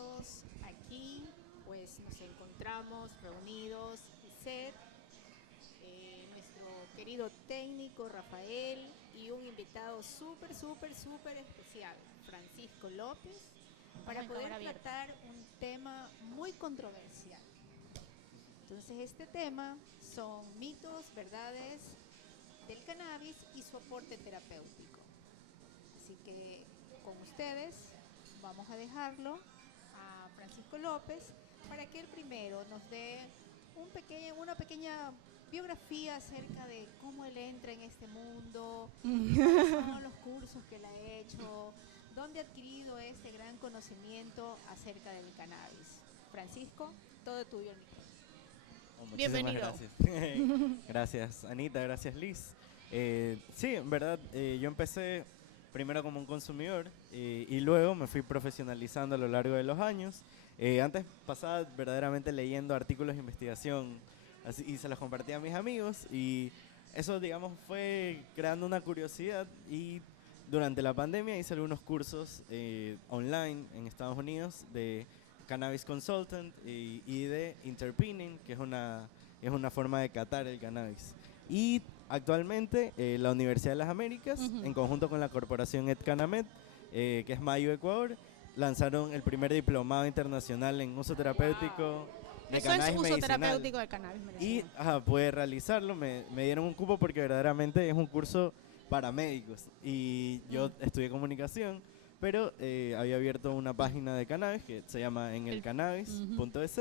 todos. Aquí pues nos encontramos reunidos, Seth, nuestro querido técnico Rafael y un invitado súper especial, Francisco López, para poder tratar un tema muy controversial. Entonces este tema son mitos, verdades del cannabis y su aporte terapéutico. Así que con ustedes vamos a dejarlo a Francisco López para que él primero nos dé una pequeña biografía acerca de cómo él entra en este mundo, cuáles son los cursos que él ha hecho, dónde ha adquirido este gran conocimiento acerca del cannabis. Francisco, todo tuyo. Muchísimas Bienvenido. Gracias. Gracias, Anita, gracias, Liz. Sí, en verdad, yo empecé primero como un consumidor y luego me fui profesionalizando a lo largo de los años. Antes pasaba verdaderamente leyendo artículos de investigación y se los compartía a mis amigos y eso, digamos, fue creando una curiosidad y durante la pandemia hice algunos cursos online en Estados Unidos de Cannabis Consultant y de Interpening, que es una forma de catar el cannabis. Y actualmente la Universidad de las Américas, en conjunto con la corporación EdCanamed, que es Mayo Ecuador, lanzaron el primer diplomado internacional en uso terapéutico de cannabis Eso es uso medicinal. terapéutico de cannabis medicinal. Y pude realizarlo, me dieron un cupo porque verdaderamente es un curso para médicos y yo estudié comunicación, pero había abierto una página de cannabis que se llama enelcannabis.es.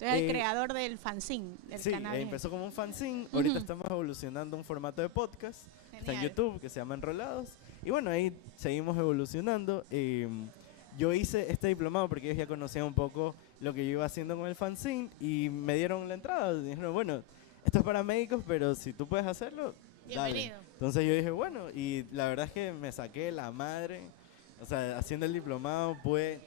El creador del fanzine del sí, cannabis. empezó como un fanzine, ahorita estamos evolucionando un formato de podcast, está en YouTube, que se llama Enrolados, y bueno, ahí seguimos evolucionando. Yo hice este diplomado porque ellos ya conocían un poco lo que yo iba haciendo con el fanzine y me dieron la entrada, dijeron, bueno, esto es para médicos, pero si tú puedes hacerlo, bienvenido. Dale. Entonces yo dije, bueno, y la verdad es que me saqué la madre, o sea, haciendo el diplomado pude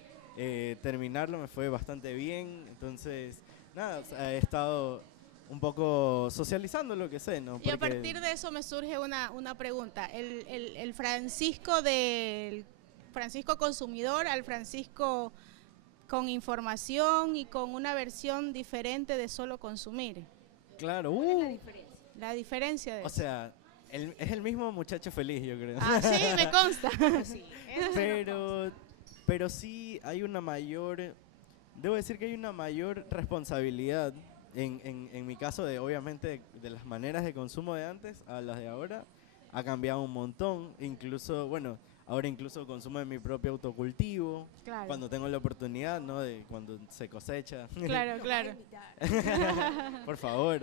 terminarlo, me fue bastante bien, entonces, nada, o sea, he estado un poco socializando lo que sé, ¿no? Porque y a partir de eso me surge una pregunta, el Francisco del Francisco consumidor al Francisco con información y con una versión diferente de solo consumir. Claro, ¿Cuál es la diferencia? La diferencia de o sea, es el mismo muchacho feliz, yo creo. Ah, sí, me consta. Sí, pero sí hay una mayor, debo decir que hay una mayor responsabilidad en mi caso obviamente, de las maneras de consumo de antes a las de ahora. Ha cambiado un montón, incluso, bueno, ahora incluso consumo de mi propio autocultivo, claro, cuando tengo la oportunidad, ¿no? De cuando se cosecha. Claro, claro. Por favor.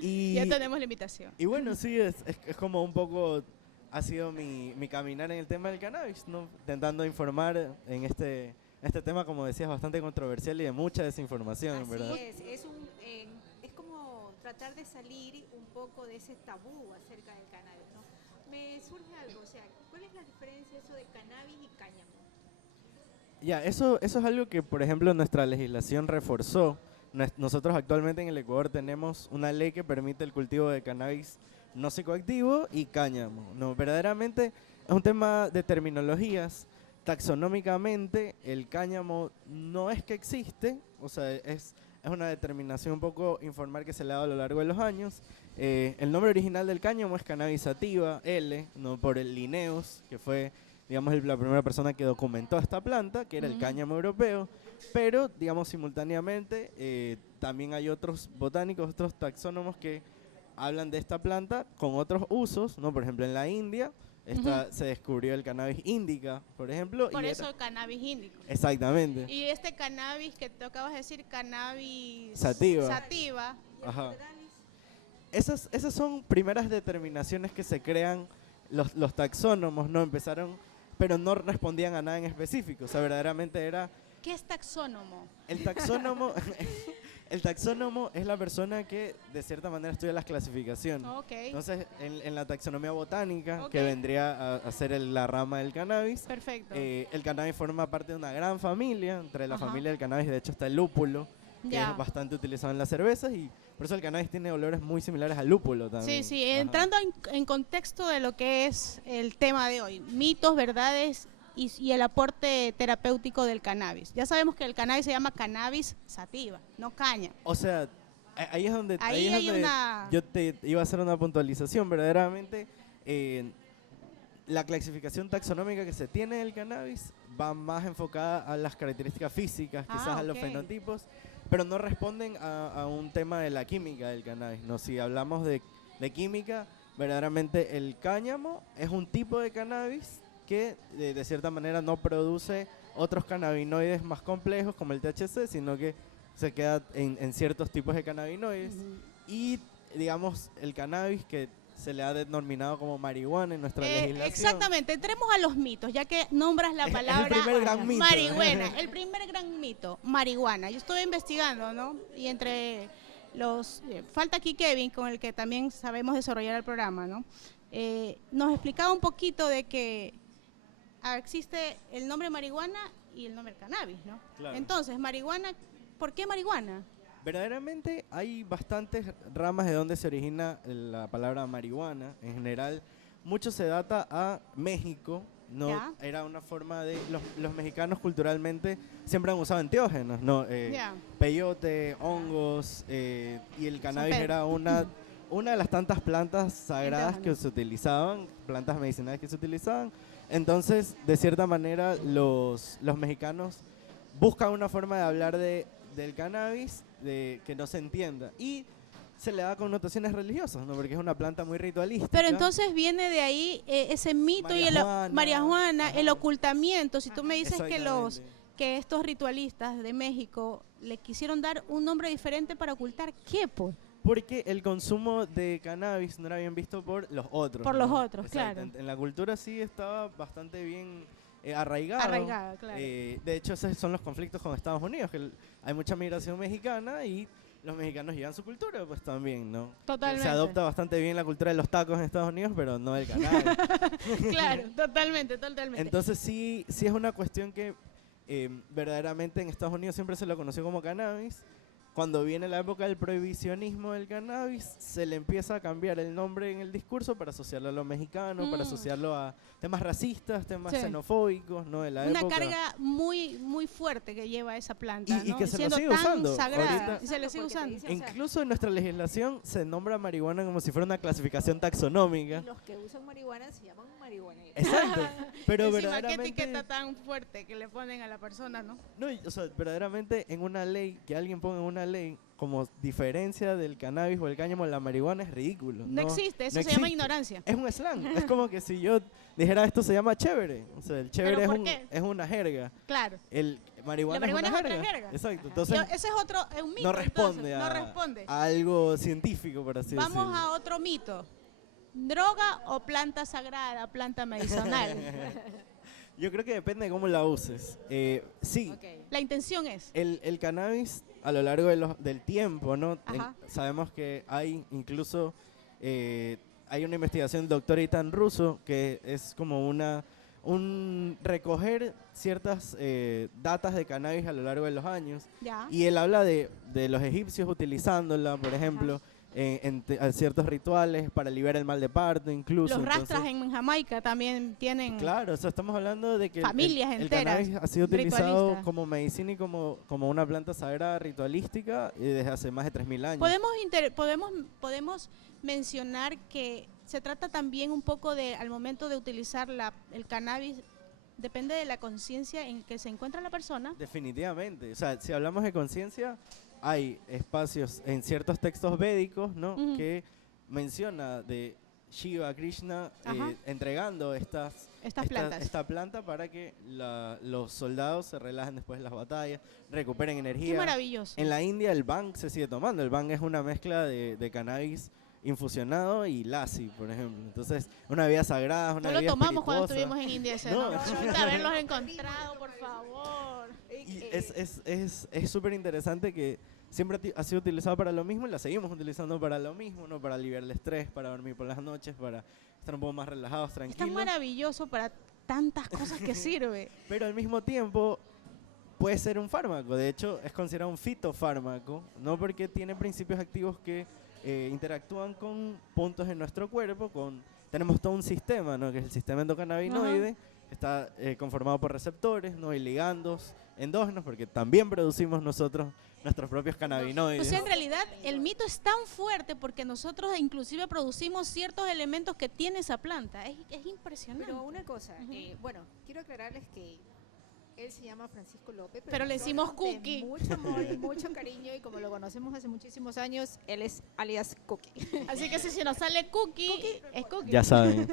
Y ya tenemos la invitación. Y bueno, sí, es como un poco, ha sido mi caminar en el tema del cannabis, ¿no? Intentando informar en este tema, como decías, bastante controversial y de mucha desinformación, así ¿verdad? Es como tratar de salir un poco de ese tabú acerca del cannabis, ¿no? Me surge algo, o sea, ¿cuál es la diferencia eso de cannabis y cáñamo? Ya, eso es algo que, por ejemplo, nuestra legislación reforzó. Nosotros actualmente en el Ecuador tenemos una ley que permite el cultivo de cannabis no psicoactivo y cáñamo. No, verdaderamente es un tema de terminologías. Taxonómicamente, el cáñamo no es que existe, o sea, es una determinación un poco informal que se le ha dado a lo largo de los años. El nombre original del cáñamo es Cannabis sativa, L, no por el Linnaeus, que fue, digamos, la primera persona que documentó esta planta, que era el cáñamo europeo, pero, digamos, simultáneamente también hay otros botánicos, otros taxónomos que hablan de esta planta con otros usos, ¿no? Por ejemplo, en la India se descubrió el cannabis indica, por ejemplo. Por eso el cannabis índico. Exactamente. Y este cannabis que te acabas de decir, cannabis sativa. Ajá. Esas son primeras determinaciones que se crean los taxónomos, ¿no? Empezaron, pero no respondían a nada en específico, o sea, verdaderamente era... ¿Qué es taxónomo? El taxónomo... El taxónomo es la persona que de cierta manera estudia las clasificaciones. Okay. Entonces, en la taxonomía botánica, que vendría a ser la rama del cannabis, perfecto, el cannabis forma parte de una gran familia. Entre la familia del cannabis, de hecho, está el lúpulo, que es bastante utilizado en las cervezas, y por eso el cannabis tiene olores muy similares al lúpulo también. Sí, entrando en contexto de lo que es el tema de hoy, mitos, verdades y el aporte terapéutico del cannabis. Ya sabemos que el cannabis se llama cannabis sativa, no caña. O sea, ahí es donde, Ahí es hay donde una- yo te iba a hacer una puntualización. Verdaderamente, la clasificación taxonómica que se tiene del cannabis va más enfocada a las características físicas, quizás a los ok. fenotipos, pero no responden a un tema de la química del cannabis. No, si hablamos de química, verdaderamente el cáñamo es un tipo de cannabis que de cierta manera no produce otros cannabinoides más complejos como el THC, sino que se queda en ciertos tipos de cannabinoides. Y digamos el cannabis que se le ha denominado como marihuana en nuestra legislación. Exactamente, entremos a los mitos, ya que nombras la Es el palabra primer gran mito. marihuana. El primer gran mito, marihuana. Yo estuve investigando, ¿no? Y entre los... falta aquí Kevin, con el que también sabemos desarrollar el programa, ¿no? Nos explicaba un poquito de que existe el nombre marihuana y el nombre cannabis, ¿no? Claro. Entonces, marihuana, ¿por qué marihuana? Verdaderamente hay bastantes ramas de donde se origina la palabra marihuana. En general, mucho se data a México. No Ya. era una forma de los mexicanos culturalmente siempre han usado enteógenos, no Ya. peyote, hongos, y el cannabis Son era una de las tantas plantas sagradas que Enteógenos. se utilizaban, plantas medicinales que se utilizaban. Entonces, de cierta manera, los mexicanos buscan una forma de hablar del cannabis de que no se entienda, y se le da connotaciones religiosas, ¿no? Porque es una planta muy ritualística. Pero entonces viene de ahí ese mito y marihuana, el ocultamiento. Si tú me dices que Exactamente. que estos ritualistas de México le quisieron dar un nombre diferente para ocultar qué, pues. Porque el consumo de cannabis no era bien visto por los otros. Por ¿no? los otros, Exacto. claro. En la cultura sí estaba bastante bien arraigado. Arraigada, claro. De hecho, esos son los conflictos con Estados Unidos, que hay mucha migración mexicana y los mexicanos llevan su cultura, pues también, ¿no? Totalmente. Se adopta bastante bien la cultura de los tacos en Estados Unidos, pero no del cannabis. Claro, totalmente. Entonces sí es una cuestión que verdaderamente en Estados Unidos siempre se lo conoció como cannabis. Cuando viene la época del prohibicionismo del cannabis, se le empieza a cambiar el nombre en el discurso para asociarlo a lo mexicano, para asociarlo a temas racistas, temas Sí. xenofóbicos, ¿no? De la Una época. carga muy fuerte que lleva esa planta, Y ¿no? que se lo siendo sigue tan usando. sagrada, Ahorita- y se le sigue Porque te usando. dicen, o sea, Incluso en nuestra legislación se nombra marihuana como si fuera una clasificación taxonómica. los que usan marihuana se llaman marihuaneros. Exacto. Pero Encima, qué verdaderamente... etiqueta tan fuerte que le ponen a la persona, ¿no? No, o sea, verdaderamente en una ley, que alguien ponga en una ley como diferencia del cannabis o el cáñamo, la marihuana es ridículo. No existe, eso no se llama existe. ignorancia. Es un slang. Es como que si yo dijera esto se llama chévere. O sea, el chévere ¿Pero por qué? es una jerga. Claro. El marihuana, La marihuana es es una otra jerga. jerga. Exacto. Entonces Ese es otro, es un mito. no responde, entonces, a, no responde. a algo científico, por así Vamos decirlo. a otro mito. ¿Droga o planta sagrada, planta medicinal? Yo creo que depende de cómo la uses. Sí, Ok. La intención es. el cannabis a lo largo del tiempo, ¿no? Ajá. Sabemos que hay incluso, hay una investigación del doctor Ethan Russo que es como un recoger ciertas datas de cannabis a lo largo de los años. Ya. Y él habla de los egipcios utilizándola, por ejemplo, a ciertos rituales para aliviar el mal de parto, incluso. Los Entonces, rastras en Jamaica también tienen. claro, o sea, estamos hablando de que Familias el enteras cannabis ha sido utilizado ritualistas. como medicina y como una planta sagrada ritualística desde hace más de 3000 años. Podemos mencionar que se trata también un poco de, al momento de utilizar el cannabis, depende de la conciencia en que se encuentra la persona. Definitivamente. O sea, si hablamos de conciencia, hay espacios en ciertos textos védicos, ¿no? Ujú. Que menciona de Shiva, Krishna, Ajá. entregando Estas plantas. esta planta para que los soldados se relajen después de las batallas, recuperen Qué energía. maravilloso. En la India el bhang se sigue tomando. El bhang es una mezcla de cannabis infusionado y lassi, por ejemplo. Entonces, una bebida sagrada, una No lo bebida tomamos cuando espirituosa. estuvimos en India ese, No. ¿no? Chuta, haberlos encontrado, por favor. Y es súper interesante que siempre ha sido utilizado para lo mismo y la seguimos utilizando para lo mismo, ¿no? Para aliviar el estrés, para dormir por las noches, para estar un poco más relajados, Es tan tranquilos. maravilloso para tantas cosas que sirve. Pero al mismo tiempo puede ser un fármaco. De hecho, es considerado un fitofármaco, no porque tiene principios activos que interactúan con puntos en nuestro cuerpo. Tenemos todo un sistema, ¿no? Que es el sistema endocannabinoide, está conformado por receptores, no y ligandos endógenos, porque también producimos nosotros nuestros propios cannabinoides. O sea, en realidad el mito es tan fuerte porque nosotros inclusive producimos ciertos elementos que tiene esa planta. Es impresionante. Pero una cosa, Ujú. bueno, quiero aclararles que él se llama Francisco López, Pero le decimos nosotros, de Cookie. mucho amor y mucho cariño, y como lo conocemos hace muchísimos años, él es alias Cookie. Así que si nos sale cookie, es cookie. Ya saben.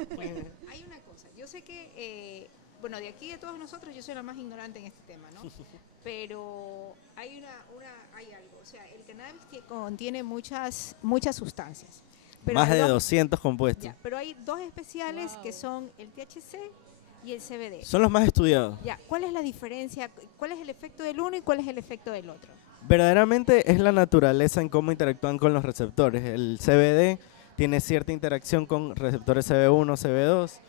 Hay una cosa, yo sé que, bueno, de aquí de todos nosotros yo soy la más ignorante en este tema, ¿no? Pero hay hay algo, o sea, el cannabis contiene muchas sustancias. Pero Más hay de dos- 200 compuestos. ya, pero hay dos especiales Wow. que son el THC y el CBD. Son los más estudiados. Ya, ¿cuál es la diferencia? ¿Cuál es el efecto del uno y cuál es el efecto del otro? Verdaderamente es la naturaleza en cómo interactúan con los receptores. El CBD tiene cierta interacción con receptores CB1, CB2,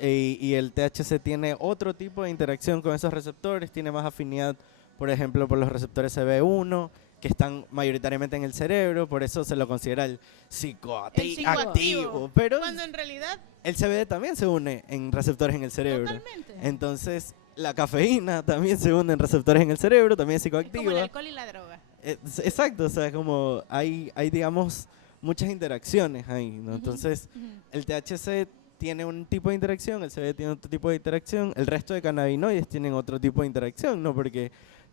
y el THC tiene otro tipo de interacción con esos receptores, tiene más afinidad, por ejemplo, por los receptores CB1, que están mayoritariamente en el cerebro, por eso se lo considera el psicoactivo. Pero Cuando en realidad, el CBD también se une en receptores en el cerebro. totalmente. Entonces, la cafeína también se une en receptores en el cerebro, también es Es como el psicoactiva. alcohol y la droga. Exacto, o sea, como hay digamos, muchas interacciones ahí, ¿no? Ujú. Entonces, Ujú. el THC tiene un tipo de interacción, el CBD tiene otro tipo de interacción, el resto de cannabinoides tienen otro tipo de interacción, ¿no? Porque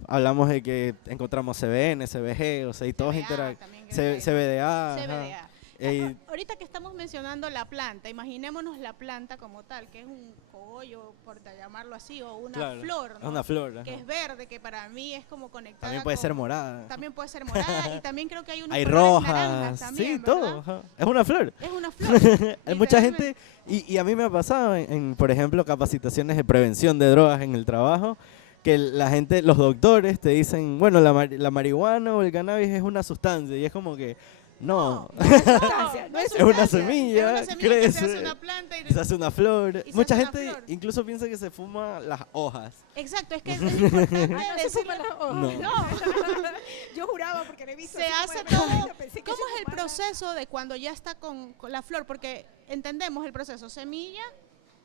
hablamos de que encontramos CBN, CBG, o sea, y todos CBA también creo que hay. CBDA. ajá. CBDA. Eh, Ahorita que estamos mencionando la planta, imaginémonos la planta como tal, que es un cogollo, por llamarlo así, o una claro, flor, es ¿no? una flor. Que ajá. es verde, que para mí es como conectada También puede con- ser morada. También puede ser morada y también creo que hay unos Hay colores naranjas rojas, también, sí, todo. ¿verdad? ajá. Es una flor. Es una flor. Hay mucha literalmente. gente, y a mí me ha pasado por ejemplo, capacitaciones de prevención de drogas en el trabajo, que la gente, los doctores te dicen, bueno, la marihuana o el cannabis es una sustancia, y es como que, no, Sustancia, no es una sustancia, semilla, es una semilla que se crece, hace una planta y se hace una flor. y se Mucha hace una gente flor. incluso piensa que se fuma las hojas. Exacto, es que es importante No se decirlo. fuman las hojas. No. Yo juraba porque le he visto. Se así como hace de todo. repente, pensé que ¿Cómo se es el fumaba. proceso de cuando ya está con la flor? Porque entendemos el proceso, semilla,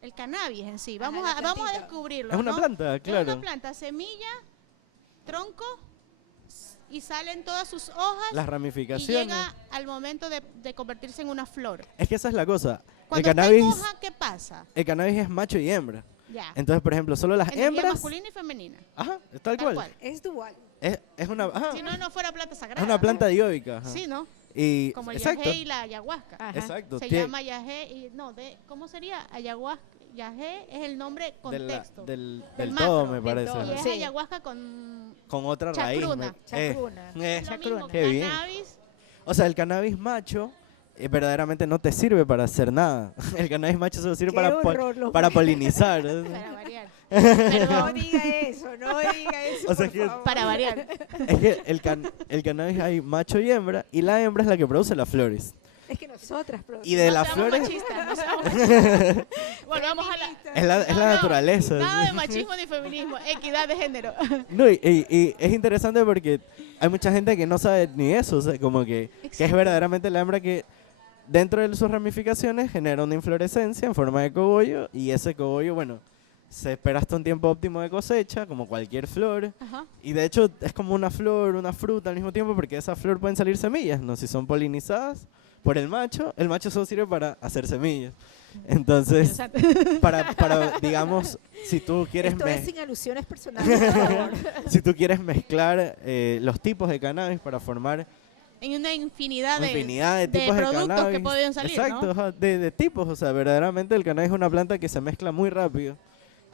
el cannabis en sí. Ajá, Vamos la a plantita. descubrirlo. Es una ¿no? planta, Es claro. una planta, semilla, tronco y salen todas sus hojas Las y ramificaciones. llega al momento de convertirse en una flor. Es que esa es la cosa. Cuando está en hoja, ¿qué pasa? El cannabis es macho y hembra. Ya. Entonces, por ejemplo, solo las Energía hembras. masculina y femenina. Ajá, es Tal tal cual. cual. Es dual. Es una, ajá, Si no, no fuera planta sagrada. es una planta dioica. ajá. Sí, ¿no? Y, Como el exacto, yagé y la ayahuasca. Ajá. exacto. Se tie- llama yagé y no, ¿cómo sería? Ayahuasca, yagé es el nombre de la- contexto. del macro, todo, me del parece. todo. y es Sí. ayahuasca con Con otra raíz. Chacruna. Chacruna. es lo mismo, qué bien. cannabis. O sea, el cannabis macho verdaderamente no te sirve para hacer nada. El cannabis macho solo sirve Qué para, horror, los para polinizar. Para variar. No Perdón, diga eso, no diga eso. O sea por que- favor. para variar. Es que el cannabis hay macho y hembra, y la hembra es la que produce las flores. Es que nosotras, Y de No las seamos flores machistas, no seamos machistas. Volvamos a la... es la No, no, naturaleza. Nada de machismo ni feminismo, equidad de género. No, y es interesante porque hay mucha gente que no sabe ni eso, o sea, como que es Exacto. verdaderamente la hembra que dentro de sus ramificaciones genera una inflorescencia en forma de cogollo, y ese cogollo, bueno, se espera hasta un tiempo óptimo de cosecha, como cualquier flor, Ajá. y de hecho es como una flor, una fruta al mismo tiempo, porque de esa flor pueden salir semillas, ¿no? Si son polinizadas por el macho solo sirve para hacer semillas. Entonces, Interesante. para digamos, si tú quieres Esto me- es sin alusiones personales, por favor. si tú quieres mezclar los tipos de cannabis para formar En una infinidad una de, infinidad de de tipos de productos cannabis. que pueden salir, Exacto, ¿no? ajá, de tipos. O sea, verdaderamente el cannabis es una planta que se mezcla muy rápido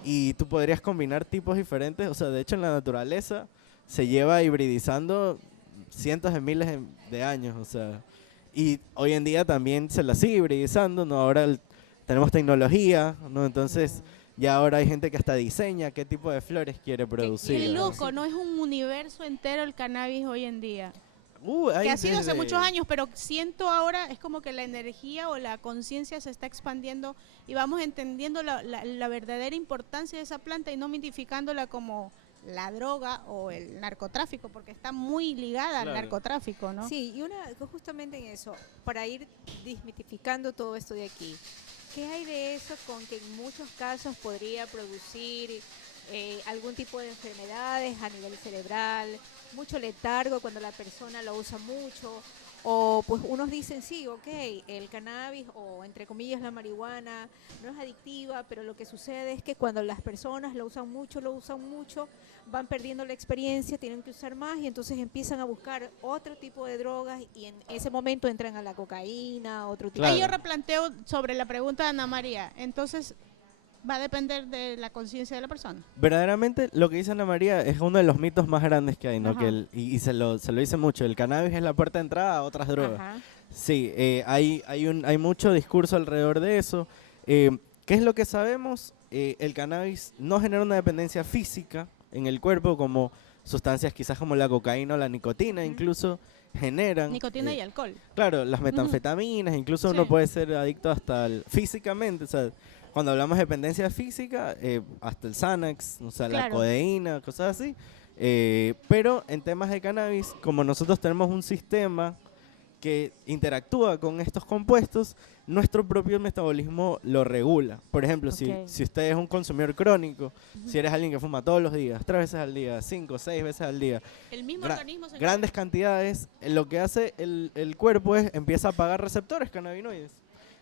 y tú podrías combinar tipos diferentes. O sea, de hecho en la naturaleza se lleva hibridizando cientos de miles de años. O sea, y hoy en día también se la sigue hibridizando, ¿no? Ahora tenemos tecnología, ¿no? Entonces ya ahora hay gente que hasta diseña qué tipo de flores quiere producir. Qué ¿no? loco, ¿no? Es un universo entero el cannabis hoy en día. Hay Que ha sido hace desde- muchos años, pero siento ahora, es como que la energía o la conciencia se está expandiendo y vamos entendiendo la verdadera importancia de esa planta y no mitificándola como la droga o el narcotráfico, porque está muy ligada Claro. al narcotráfico, ¿no? Sí, y justamente en eso, para ir desmitificando todo esto de aquí. ¿qué hay de eso con que en muchos casos podría producir algún tipo de enfermedades a nivel cerebral, mucho letargo cuando la persona lo usa mucho? O pues unos dicen, sí, ok, el cannabis o entre comillas la marihuana no es adictiva, pero lo que sucede es que cuando las personas lo usan mucho, van perdiendo la experiencia, tienen que usar más y entonces empiezan a buscar otro tipo de drogas y en ese momento entran a la cocaína, otro tipo. Claro. Ahí yo replanteo sobre la pregunta de Ana María. Entonces, va a depender de la conciencia de la persona. Verdaderamente, lo que dice Ana María es uno de los mitos más grandes que hay, ¿no? Ajá. Que y se lo dice mucho, el cannabis es la puerta de entrada a otras drogas. Ajá. Sí, hay mucho discurso alrededor de eso. ¿Qué es lo que sabemos? El cannabis no genera una dependencia física en el cuerpo como sustancias quizás como la cocaína o la nicotina incluso generan. Nicotina y alcohol. Claro, las metanfetaminas, incluso Sí. uno puede ser adicto hasta físicamente, o sea, cuando hablamos de dependencia física, hasta el Xanax, o sea, la Claro. codeína, cosas así. Pero en temas de cannabis, como nosotros tenemos un sistema que interactúa con estos compuestos, nuestro propio metabolismo lo regula. Por ejemplo, si Ok. usted es un consumidor crónico, si eres alguien que fuma todos los días, 3 veces al día, 5, 6 veces al día, El mismo Gra- organismo se grandes cantidades, lo que hace el cuerpo es empieza a apagar receptores cannabinoides.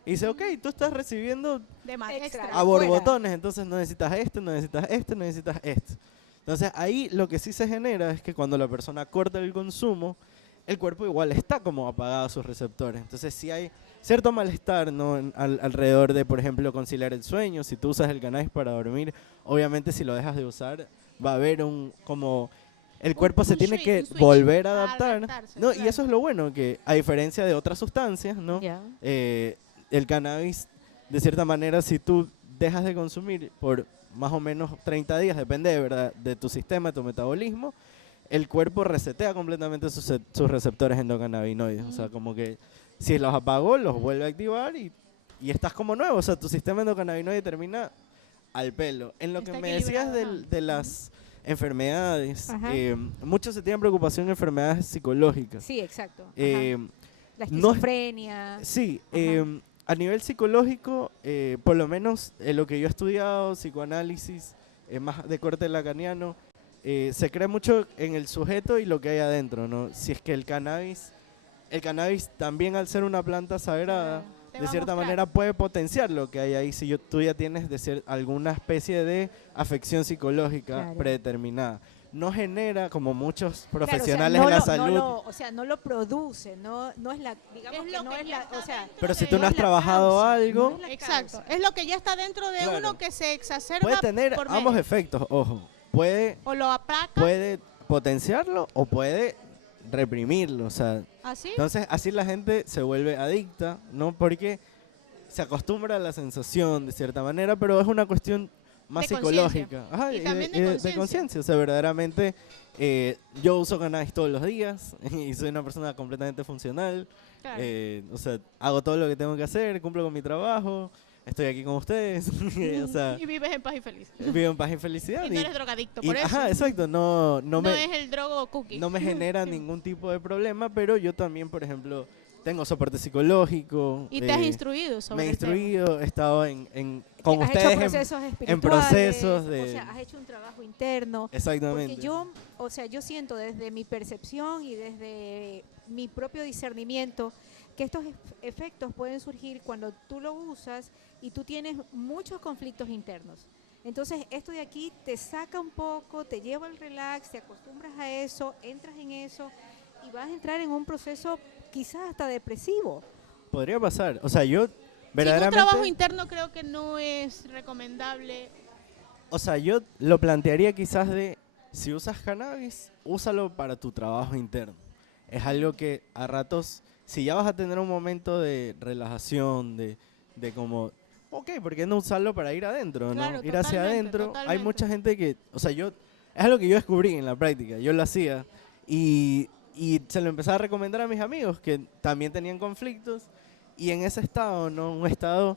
Y dice, ok, tú estás recibiendo de más Extra. extra. a Afuera. borbotones, entonces no necesitas esto, no necesitas esto, no necesitas esto. Entonces ahí lo que sí se genera es que cuando la persona corta el consumo, el cuerpo igual está como apagado a sus receptores. Entonces sí hay cierto malestar, ¿no? Alrededor de, por ejemplo, conciliar el sueño. Si tú usas el cannabis para dormir, obviamente si lo dejas de usar, va a haber el cuerpo se un tiene switch, que un switch volver a a adaptar. adaptarse, ¿No? Y claro. eso es lo bueno, que a diferencia de otras sustancias, ¿no? Ya. El cannabis, de cierta manera, si tú dejas de consumir por más o menos 30 días, depende de, verdad, de tu sistema, de tu metabolismo, el cuerpo resetea completamente sus receptores endocannabinoides. O sea, como que si los apagó, los vuelve a activar y estás como nuevo. O sea, tu sistema endocannabinoide termina al pelo. En lo Está que me decías equilibrado, de las enfermedades, Ajá. muchos se tienen preocupación en enfermedades psicológicas. Sí, exacto. Ajá. La no es- esquizofrenia. Sí, Ajá. a nivel psicológico, por lo menos lo que yo he estudiado, psicoanálisis, más de corte lacaniano, se cree mucho en el sujeto y lo que hay adentro, ¿no? Si es que el cannabis también al ser una planta sagrada, Te de va a cierta mostrar. manera puede potenciar lo que hay ahí si tú ya tienes alguna especie de afección psicológica Claro. predeterminada. No genera, como muchos Claro, profesionales o de sea, la salud, o sea, no lo produce, no es la, digamos Es que lo no que es ya la, está o sea, dentro pero si de- tú no has es la trabajado causa, algo, no es la Exacto. causa. Es lo que ya está dentro de Claro. uno que se exacerba puede tener por ambos medio. efectos, ojo. Puede O lo aplaca, potenciarlo o puede reprimirlo, o sea, así. entonces así la gente se vuelve adicta, ¿no? Porque se acostumbra a la sensación de cierta manera, pero es una cuestión más De psicológica. conciencia. Ajá, Y también de de conciencia. conciencia, o sea, verdaderamente yo uso cannabis todos los días y soy una persona completamente funcional, Claro. o sea, hago todo lo que tengo que hacer, cumplo con mi trabajo, estoy aquí con ustedes, o sea, Y vives en paz y feliz. vivo en paz y felicidad. Y no eres drogadicto, y- por eso. ajá, exacto, no No me, es el drogo cookie. no me genera ningún tipo de problema, pero yo también, por ejemplo, tengo soporte psicológico. Y te has instruido sobre Me he el tema. instruido, he estado con has ustedes hecho procesos espirituales, procesos de- o sea, has hecho un trabajo interno. exactamente. Porque yo, o sea, yo siento desde mi percepción y desde mi propio discernimiento que estos efectos pueden surgir cuando tú lo usas y tú tienes muchos conflictos internos. Entonces, esto de aquí te saca un poco, te lleva al relax, te acostumbras a eso, entras en eso y vas a entrar en un proceso quizás hasta depresivo. Podría pasar. O sea, yo Sin un verdaderamente, trabajo interno creo que no es recomendable. o sea, yo lo plantearía quizás de si usas cannabis, úsalo para tu trabajo interno. Es algo que a ratos, si ya vas a tener un momento de relajación, de como, ok, ¿por qué no usarlo para ir adentro, Claro, no? Ir hacia totalmente, adentro. Hay totalmente. mucha gente que, o sea, es algo que yo descubrí en la práctica, yo lo hacía y se lo empecé a recomendar a mis amigos que también tenían conflictos y en ese estado, ¿no? Un estado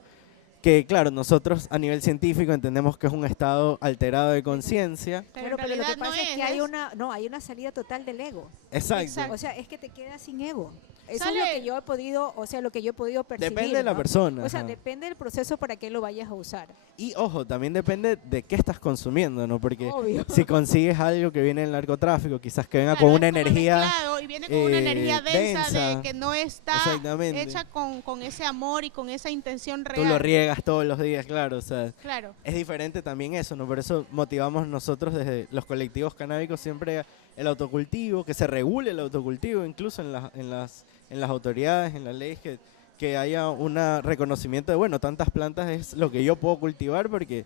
que claro, nosotros a nivel científico entendemos que es un estado alterado de conciencia. Pero Bueno, en pero lo que realidad no pasa es que hay una salida total del ego. Exacto. O sea, es que te quedas sin ego. Eso Sale- es lo que yo he podido, o sea, lo que yo he podido percibir. Depende de la ¿no? persona. O sea, ajá. depende del proceso para que lo vayas a usar. Y ojo, también depende de qué estás consumiendo, ¿no? Porque Obvio. si consigues algo que viene del narcotráfico, quizás que venga Claro, con una es como energía mezclado y viene con una energía densa, densa. de que no está Exactamente. hecha con ese amor y con esa intención real. Tú lo riegas todos los días, claro, o sea, Claro. es diferente también eso, ¿no? Por eso motivamos nosotros desde los colectivos canábicos siempre el autocultivo, que se regule el autocultivo, incluso en las autoridades, en las leyes, que haya un reconocimiento de, bueno, tantas plantas es lo que yo puedo cultivar porque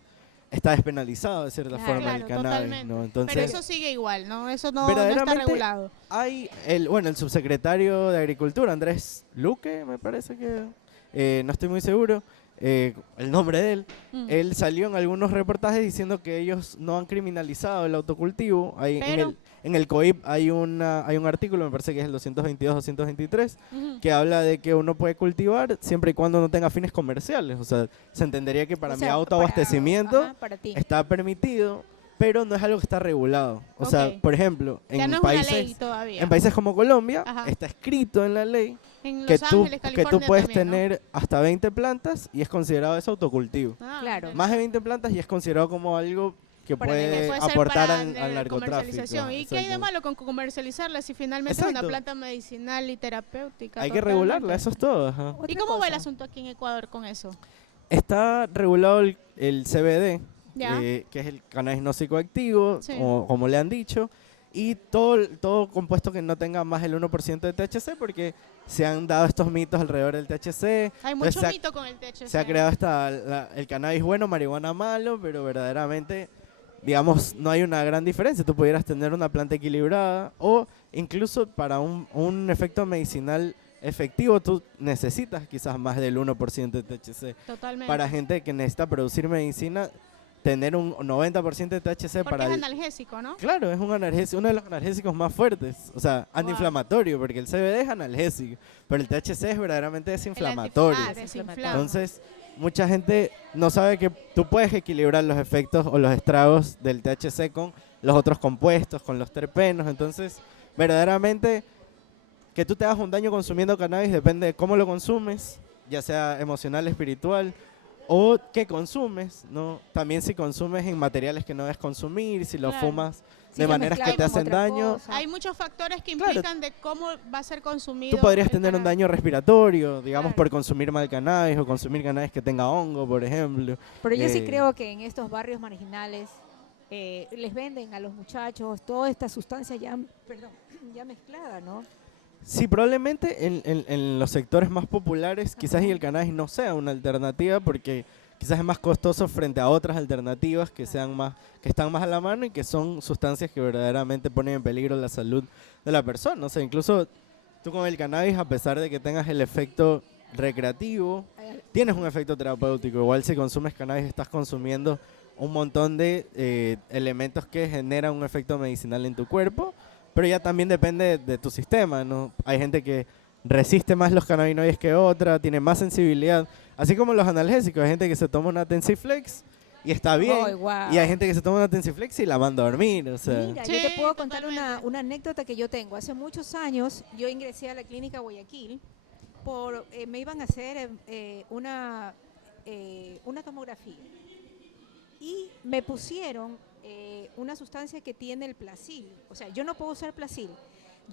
está despenalizado de cierta Claro, forma el claro, cannabis, totalmente. ¿no? Entonces, Pero eso sigue igual, ¿no? Eso no está verdaderamente regulado. hay el subsecretario de Agricultura, Andrés Luque, me parece que, no estoy muy seguro, el nombre de él, Mm. él salió en algunos reportajes diciendo que ellos no han criminalizado el autocultivo. Ahí Pero- en el COIP hay un artículo, me parece que es el 222-223, Ujú. que habla de que uno puede cultivar siempre y cuando no tenga fines comerciales. O sea, se entendería que para O mi sea, autoabastecimiento para ti. está permitido, pero no es algo que está regulado. O sea, Ok. por ejemplo, Ya en no es una ley países, todavía. en países como Colombia, Ajá. está escrito en la ley En que Los tú, Ángeles, que tú California puedes también, ¿no? tener hasta 20 plantas y es considerado eso autocultivo. Ah, Claro. ok. Más de 20 plantas y es considerado como algo que Para puede Que puede ser aportar para al narcotráfico. comercialización. ¿Y qué hay de Exacto. malo con comercializarla si finalmente es una Exacto. planta medicinal y terapéutica? Hay que totalmente? regularla, eso es todo. ajá. ¿Y Otra cómo va el cosa. asunto aquí en Ecuador con eso? Está regulado el CBD, Ya. que es el cannabis no psicoactivo, Sí. como le han dicho, y todo compuesto que no tenga más del 1% de THC, porque se han dado estos mitos alrededor del THC. Hay Entonces, mucho se ha- mito con el THC. Se ha creado el cannabis bueno, marihuana malo, pero verdaderamente, digamos, no hay una gran diferencia. Tú pudieras tener una planta equilibrada o incluso para un efecto medicinal efectivo, tú necesitas quizás más del 1% de THC. Totalmente. Para gente que necesita producir medicina, tener un 90% de THC Porque para es el... analgésico, ¿no? Claro, es un analgésico, uno de los analgésicos más fuertes, o sea, antiinflamatorio, porque el CBD es analgésico, pero el THC es verdaderamente desinflamatorio. Desinflama. Entonces, mucha gente no sabe que tú puedes equilibrar los efectos o los estragos del THC con los otros compuestos, con los terpenos. Entonces, verdaderamente, que tú te hagas un daño consumiendo cannabis depende de cómo lo consumes, ya sea emocional, espiritual, o qué consumes, ¿no? También si consumes en materiales que no debes consumir, si lo Claro. fumas Si de lo maneras que mezclas te con hacen otra daño. cosa. Hay muchos factores que Claro. implican de cómo va a ser consumido. Tú podrías el tener un cannabis. daño respiratorio, digamos, Claro. por consumir mal cannabis o consumir cannabis que tenga hongo, por ejemplo. Pero yo sí Eh, creo que en estos barrios marginales les venden a los muchachos toda esta sustancia ya, perdón, ya mezclada, ¿no? Sí, probablemente en los sectores más populares quizás y el cannabis no sea una alternativa porque quizás es más costoso frente a otras alternativas que sean más, que están más a la mano y que son sustancias que verdaderamente ponen en peligro la salud de la persona. O sea, incluso tú con el cannabis, a pesar de que tengas el efecto recreativo, tienes un efecto terapéutico. Igual si consumes cannabis estás consumiendo un montón de elementos que generan un efecto medicinal en tu cuerpo, pero ya también depende de tu sistema, ¿no? Hay gente que resiste más los cannabinoides que otra, tiene más sensibilidad, así como los analgésicos. Hay gente que se toma una Tensiflex y está bien, Ay, guau. y hay gente que se toma una Tensiflex y la manda a dormir, o sea. Mira, Sí, yo te puedo contar totalmente. una anécdota que yo tengo. Hace muchos años yo ingresé a la clínica Guayaquil me iban a hacer una tomografía y me pusieron una sustancia que tiene el Placil. O sea, yo no puedo usar Placil.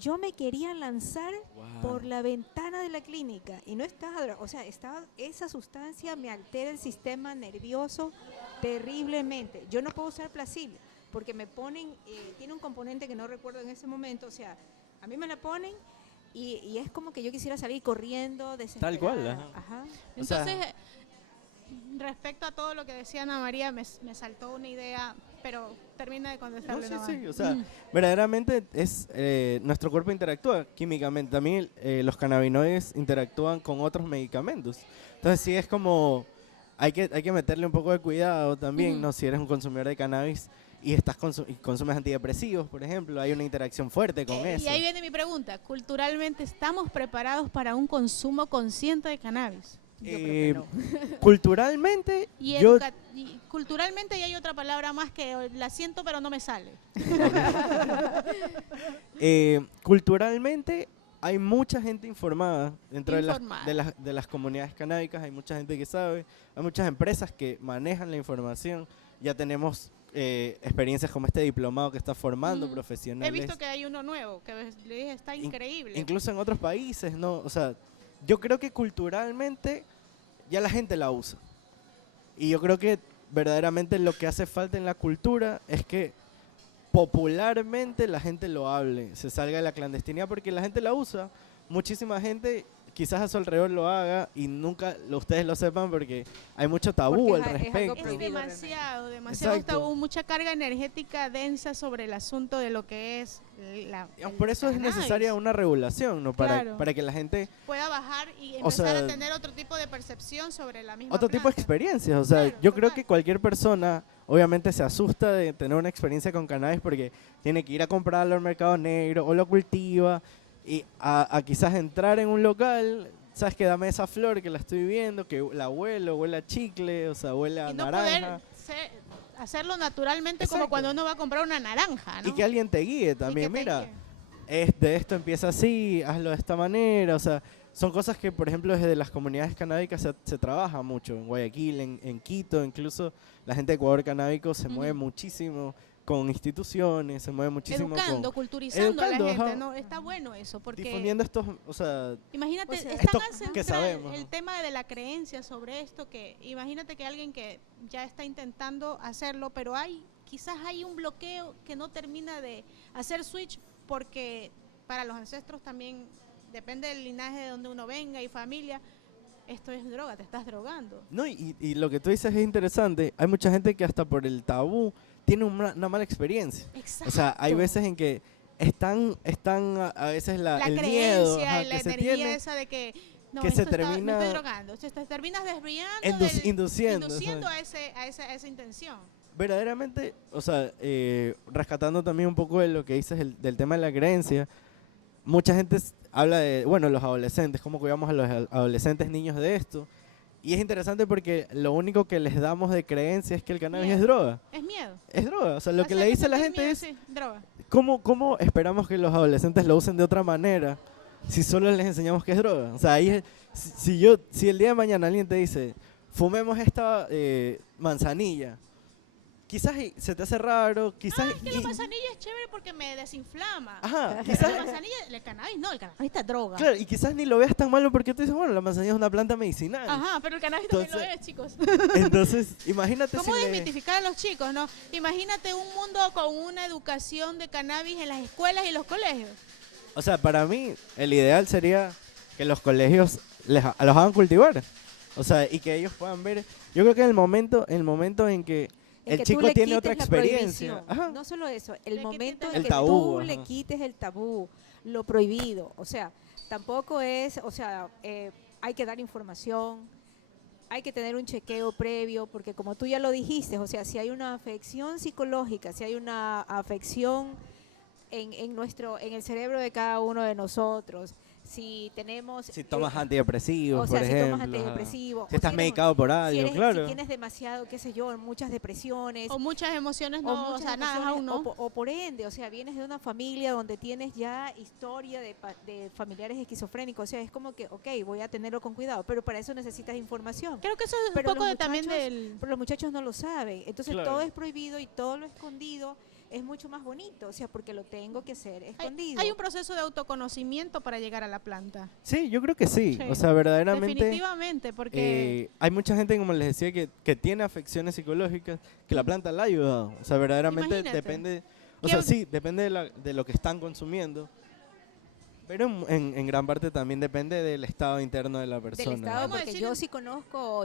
Yo me quería lanzar por la ventana de la clínica y no estaba, o sea, esa sustancia me altera el sistema nervioso terriblemente. Yo no puedo usar Placil porque me ponen, tiene un componente que no recuerdo en ese momento, o sea, a mí me la ponen y es como que yo quisiera salir corriendo, desesperada. Tal cual, Ajá. O sea- Entonces, respecto a todo lo que decía Ana María, me saltó una idea, pero termina de No, contestarle. sí, nomás. sí, o sea, verdaderamente es nuestro cuerpo interactúa químicamente. También los cannabinoides interactúan con otros medicamentos. Entonces sí es como, hay que meterle un poco de cuidado también, Ujú. ¿no? Si eres un consumidor de cannabis y y consumes antidepresivos, por ejemplo, hay una interacción fuerte con eso. Y ahí viene mi pregunta. Culturalmente, ¿estamos preparados para un consumo consciente de cannabis? Yo creo que no. Culturalmente, Y, yo y culturalmente ya hay otra palabra más que la siento pero no me sale. culturalmente hay mucha gente informada dentro Informada. de las comunidades canábicas, hay mucha gente que sabe, hay muchas empresas que manejan la información, ya tenemos experiencias como este diplomado que está formando He profesionales. visto que hay uno nuevo, que le dije está increíble. Incluso en otros países, ¿no? O sea, yo creo que culturalmente ya la gente la usa. Y yo creo que verdaderamente lo que hace falta en la cultura es que popularmente la gente lo hable, se salga de la clandestinidad porque la gente la usa. Muchísima gente quizás a su alrededor lo haga y nunca ustedes lo sepan porque hay mucho tabú Porque al es algo respecto. Es prohibido demasiado Exacto. tabú, mucha carga energética densa sobre el asunto de lo que es Por eso es cannabis. necesaria una regulación, ¿no? Claro. Para que la gente Pueda bajar y O empezar sea, a tener otro tipo de percepción sobre la misma otro tipo de planta. experiencias. O sea, Claro, yo creo total. que cualquier persona obviamente se asusta de tener una experiencia con cannabis porque tiene que ir a comprarlo al mercado negro o lo cultiva y a quizás entrar en un local, sabes que dame esa flor que la estoy viendo, que la huelo, huele a chicle, o sea, huele a Y no naranja. hacerlo naturalmente Exacto. como cuando uno va a comprar una naranja, ¿no? Y que alguien te guíe también. Y que te Mira, guíe. de esto empieza así, hazlo de esta manera. O sea, son cosas que, por ejemplo, desde las comunidades canábicas se trabaja mucho. En Guayaquil, en Quito, incluso la gente de Ecuador canábico se mueve Ujú. muchísimo con instituciones, se mueve muchísimo Educando, con culturizando a la educando, gente, ajá. ¿no? Está bueno eso, porque difundiendo estos, o sea, imagínate, O sea, es esto tan que central sabemos, el ¿no? tema de la creencia sobre esto que imagínate que alguien que ya está intentando hacerlo, pero quizás hay un bloqueo que no termina de hacer switch porque para los ancestros también depende del linaje de donde uno venga y familia, esto es droga, te estás drogando. No, y lo que tú dices es interesante. Hay mucha gente que hasta por el tabú tiene una mala experiencia. Exacto. O sea, hay veces en que están a veces la el creencia miedo ajá, y la que se energía tiene, esa de que no, que esto se termina me estoy drogando, te terminas desviando induciendo. induciendo ¿sabes? a esa intención. Verdaderamente, o sea, rescatando también un poco de lo que dices del tema de la creencia, mucha gente habla de, bueno, los adolescentes, cómo cuidamos a los adolescentes niños de esto. Y es interesante porque lo único que les damos de creencia es que el cannabis Miedo. es droga. Es miedo. Es droga. O sea, lo que le Hacerle dice la sentir gente miedo, es, sí, droga. ¿cómo esperamos que los adolescentes lo usen de otra manera si solo les enseñamos que es droga? O sea, ahí si el día de mañana alguien te dice, fumemos esta manzanilla, quizás se te hace raro, quizás... Es que la manzanilla es chévere porque me desinflama. Ajá, La quizás... manzanilla, el cannabis no, el cannabis está droga. Claro, y quizás ni lo veas tan malo porque tú dices, bueno, la manzanilla es una planta medicinal. Ajá, pero el cannabis también lo Entonces- es, chicos. Entonces, imagínate ¿Cómo si le- desmitificar a los chicos, no? Imagínate un mundo con una educación de cannabis en las escuelas y los colegios. O sea, para mí, el ideal sería que los colegios los hagan cultivar. O sea, y que ellos puedan ver. Yo creo que el momento en que En el que tú chico le tiene quites otra la experiencia. prohibición. Ajá. No solo eso, Le el momento quites en el que tabú, tú ajá. le quites el tabú, lo prohibido. O sea, tampoco es, o sea, hay que dar información, hay que tener un chequeo previo, porque como tú ya lo dijiste, o sea, si hay una afección psicológica, si hay una afección en el cerebro de cada uno de nosotros, si tenemos... Si tomas antidepresivos, o sea, por si ejemplo. tomas ajá. antidepresivos, Si o estás eres- medicado por si, algo, si claro. tienes demasiado, qué sé yo, muchas depresiones, O muchas emociones o no muchas sanadas emociones, aún, ¿no? o por ende, o sea, vienes de una familia donde tienes ya historia de familiares esquizofrénicos, o sea, es como que, ok, voy a tenerlo con cuidado, pero para eso necesitas información. Creo que eso es Pero un poco los también muchachos- del... Pero los muchachos no lo saben, entonces Claro. todo es prohibido y todo lo escondido es mucho más bonito, o sea, porque lo tengo que hacer escondido. Hay un proceso de autoconocimiento para llegar a la planta. Sí, yo creo que sí. Sí. O sea, verdaderamente. Definitivamente, porque... Hay mucha gente, como les decía, que tiene afecciones psicológicas, que la planta la ha ayudado. O sea, verdaderamente Imagínate. depende, o ¿Qué sea, au- sí, depende de lo que están consumiendo, pero en gran parte también depende del estado interno de la del persona. estado, Vamos a porque decir yo sí conozco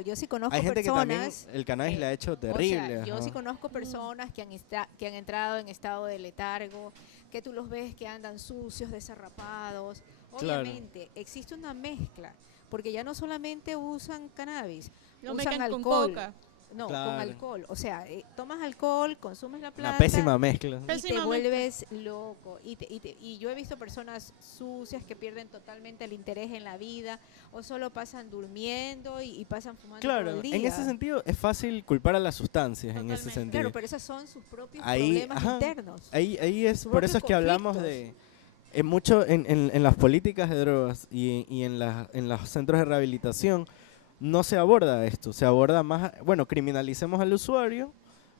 Hay gente que también personas. el cannabis eh, le ha hecho O sea, terrible. yo ajá. sí conozco personas que han entrado en estado de letargo, que tú los ves que andan sucios, desarrapados. Claro. Obviamente, existe una mezcla, porque ya no solamente usan cannabis, Lo usan mezclan con alcohol. coca. No, con Claro. alcohol. O sea, tomas alcohol, consumes la planta Una pésima mezcla. y te Pésima mezcla. vuelves loco. Y yo he visto personas sucias que pierden totalmente el interés en la vida o solo pasan durmiendo y pasan fumando todo Claro, el día. en ese sentido es fácil culpar a las sustancias en ese Totalmente. sentido. Claro, pero esos son sus propios Ahí, problemas ajá, internos. ahí es, sus por eso es propios que hablamos conflictos. en las políticas de drogas y en los centros de rehabilitación no se aborda esto, se aborda más, bueno, criminalicemos al usuario,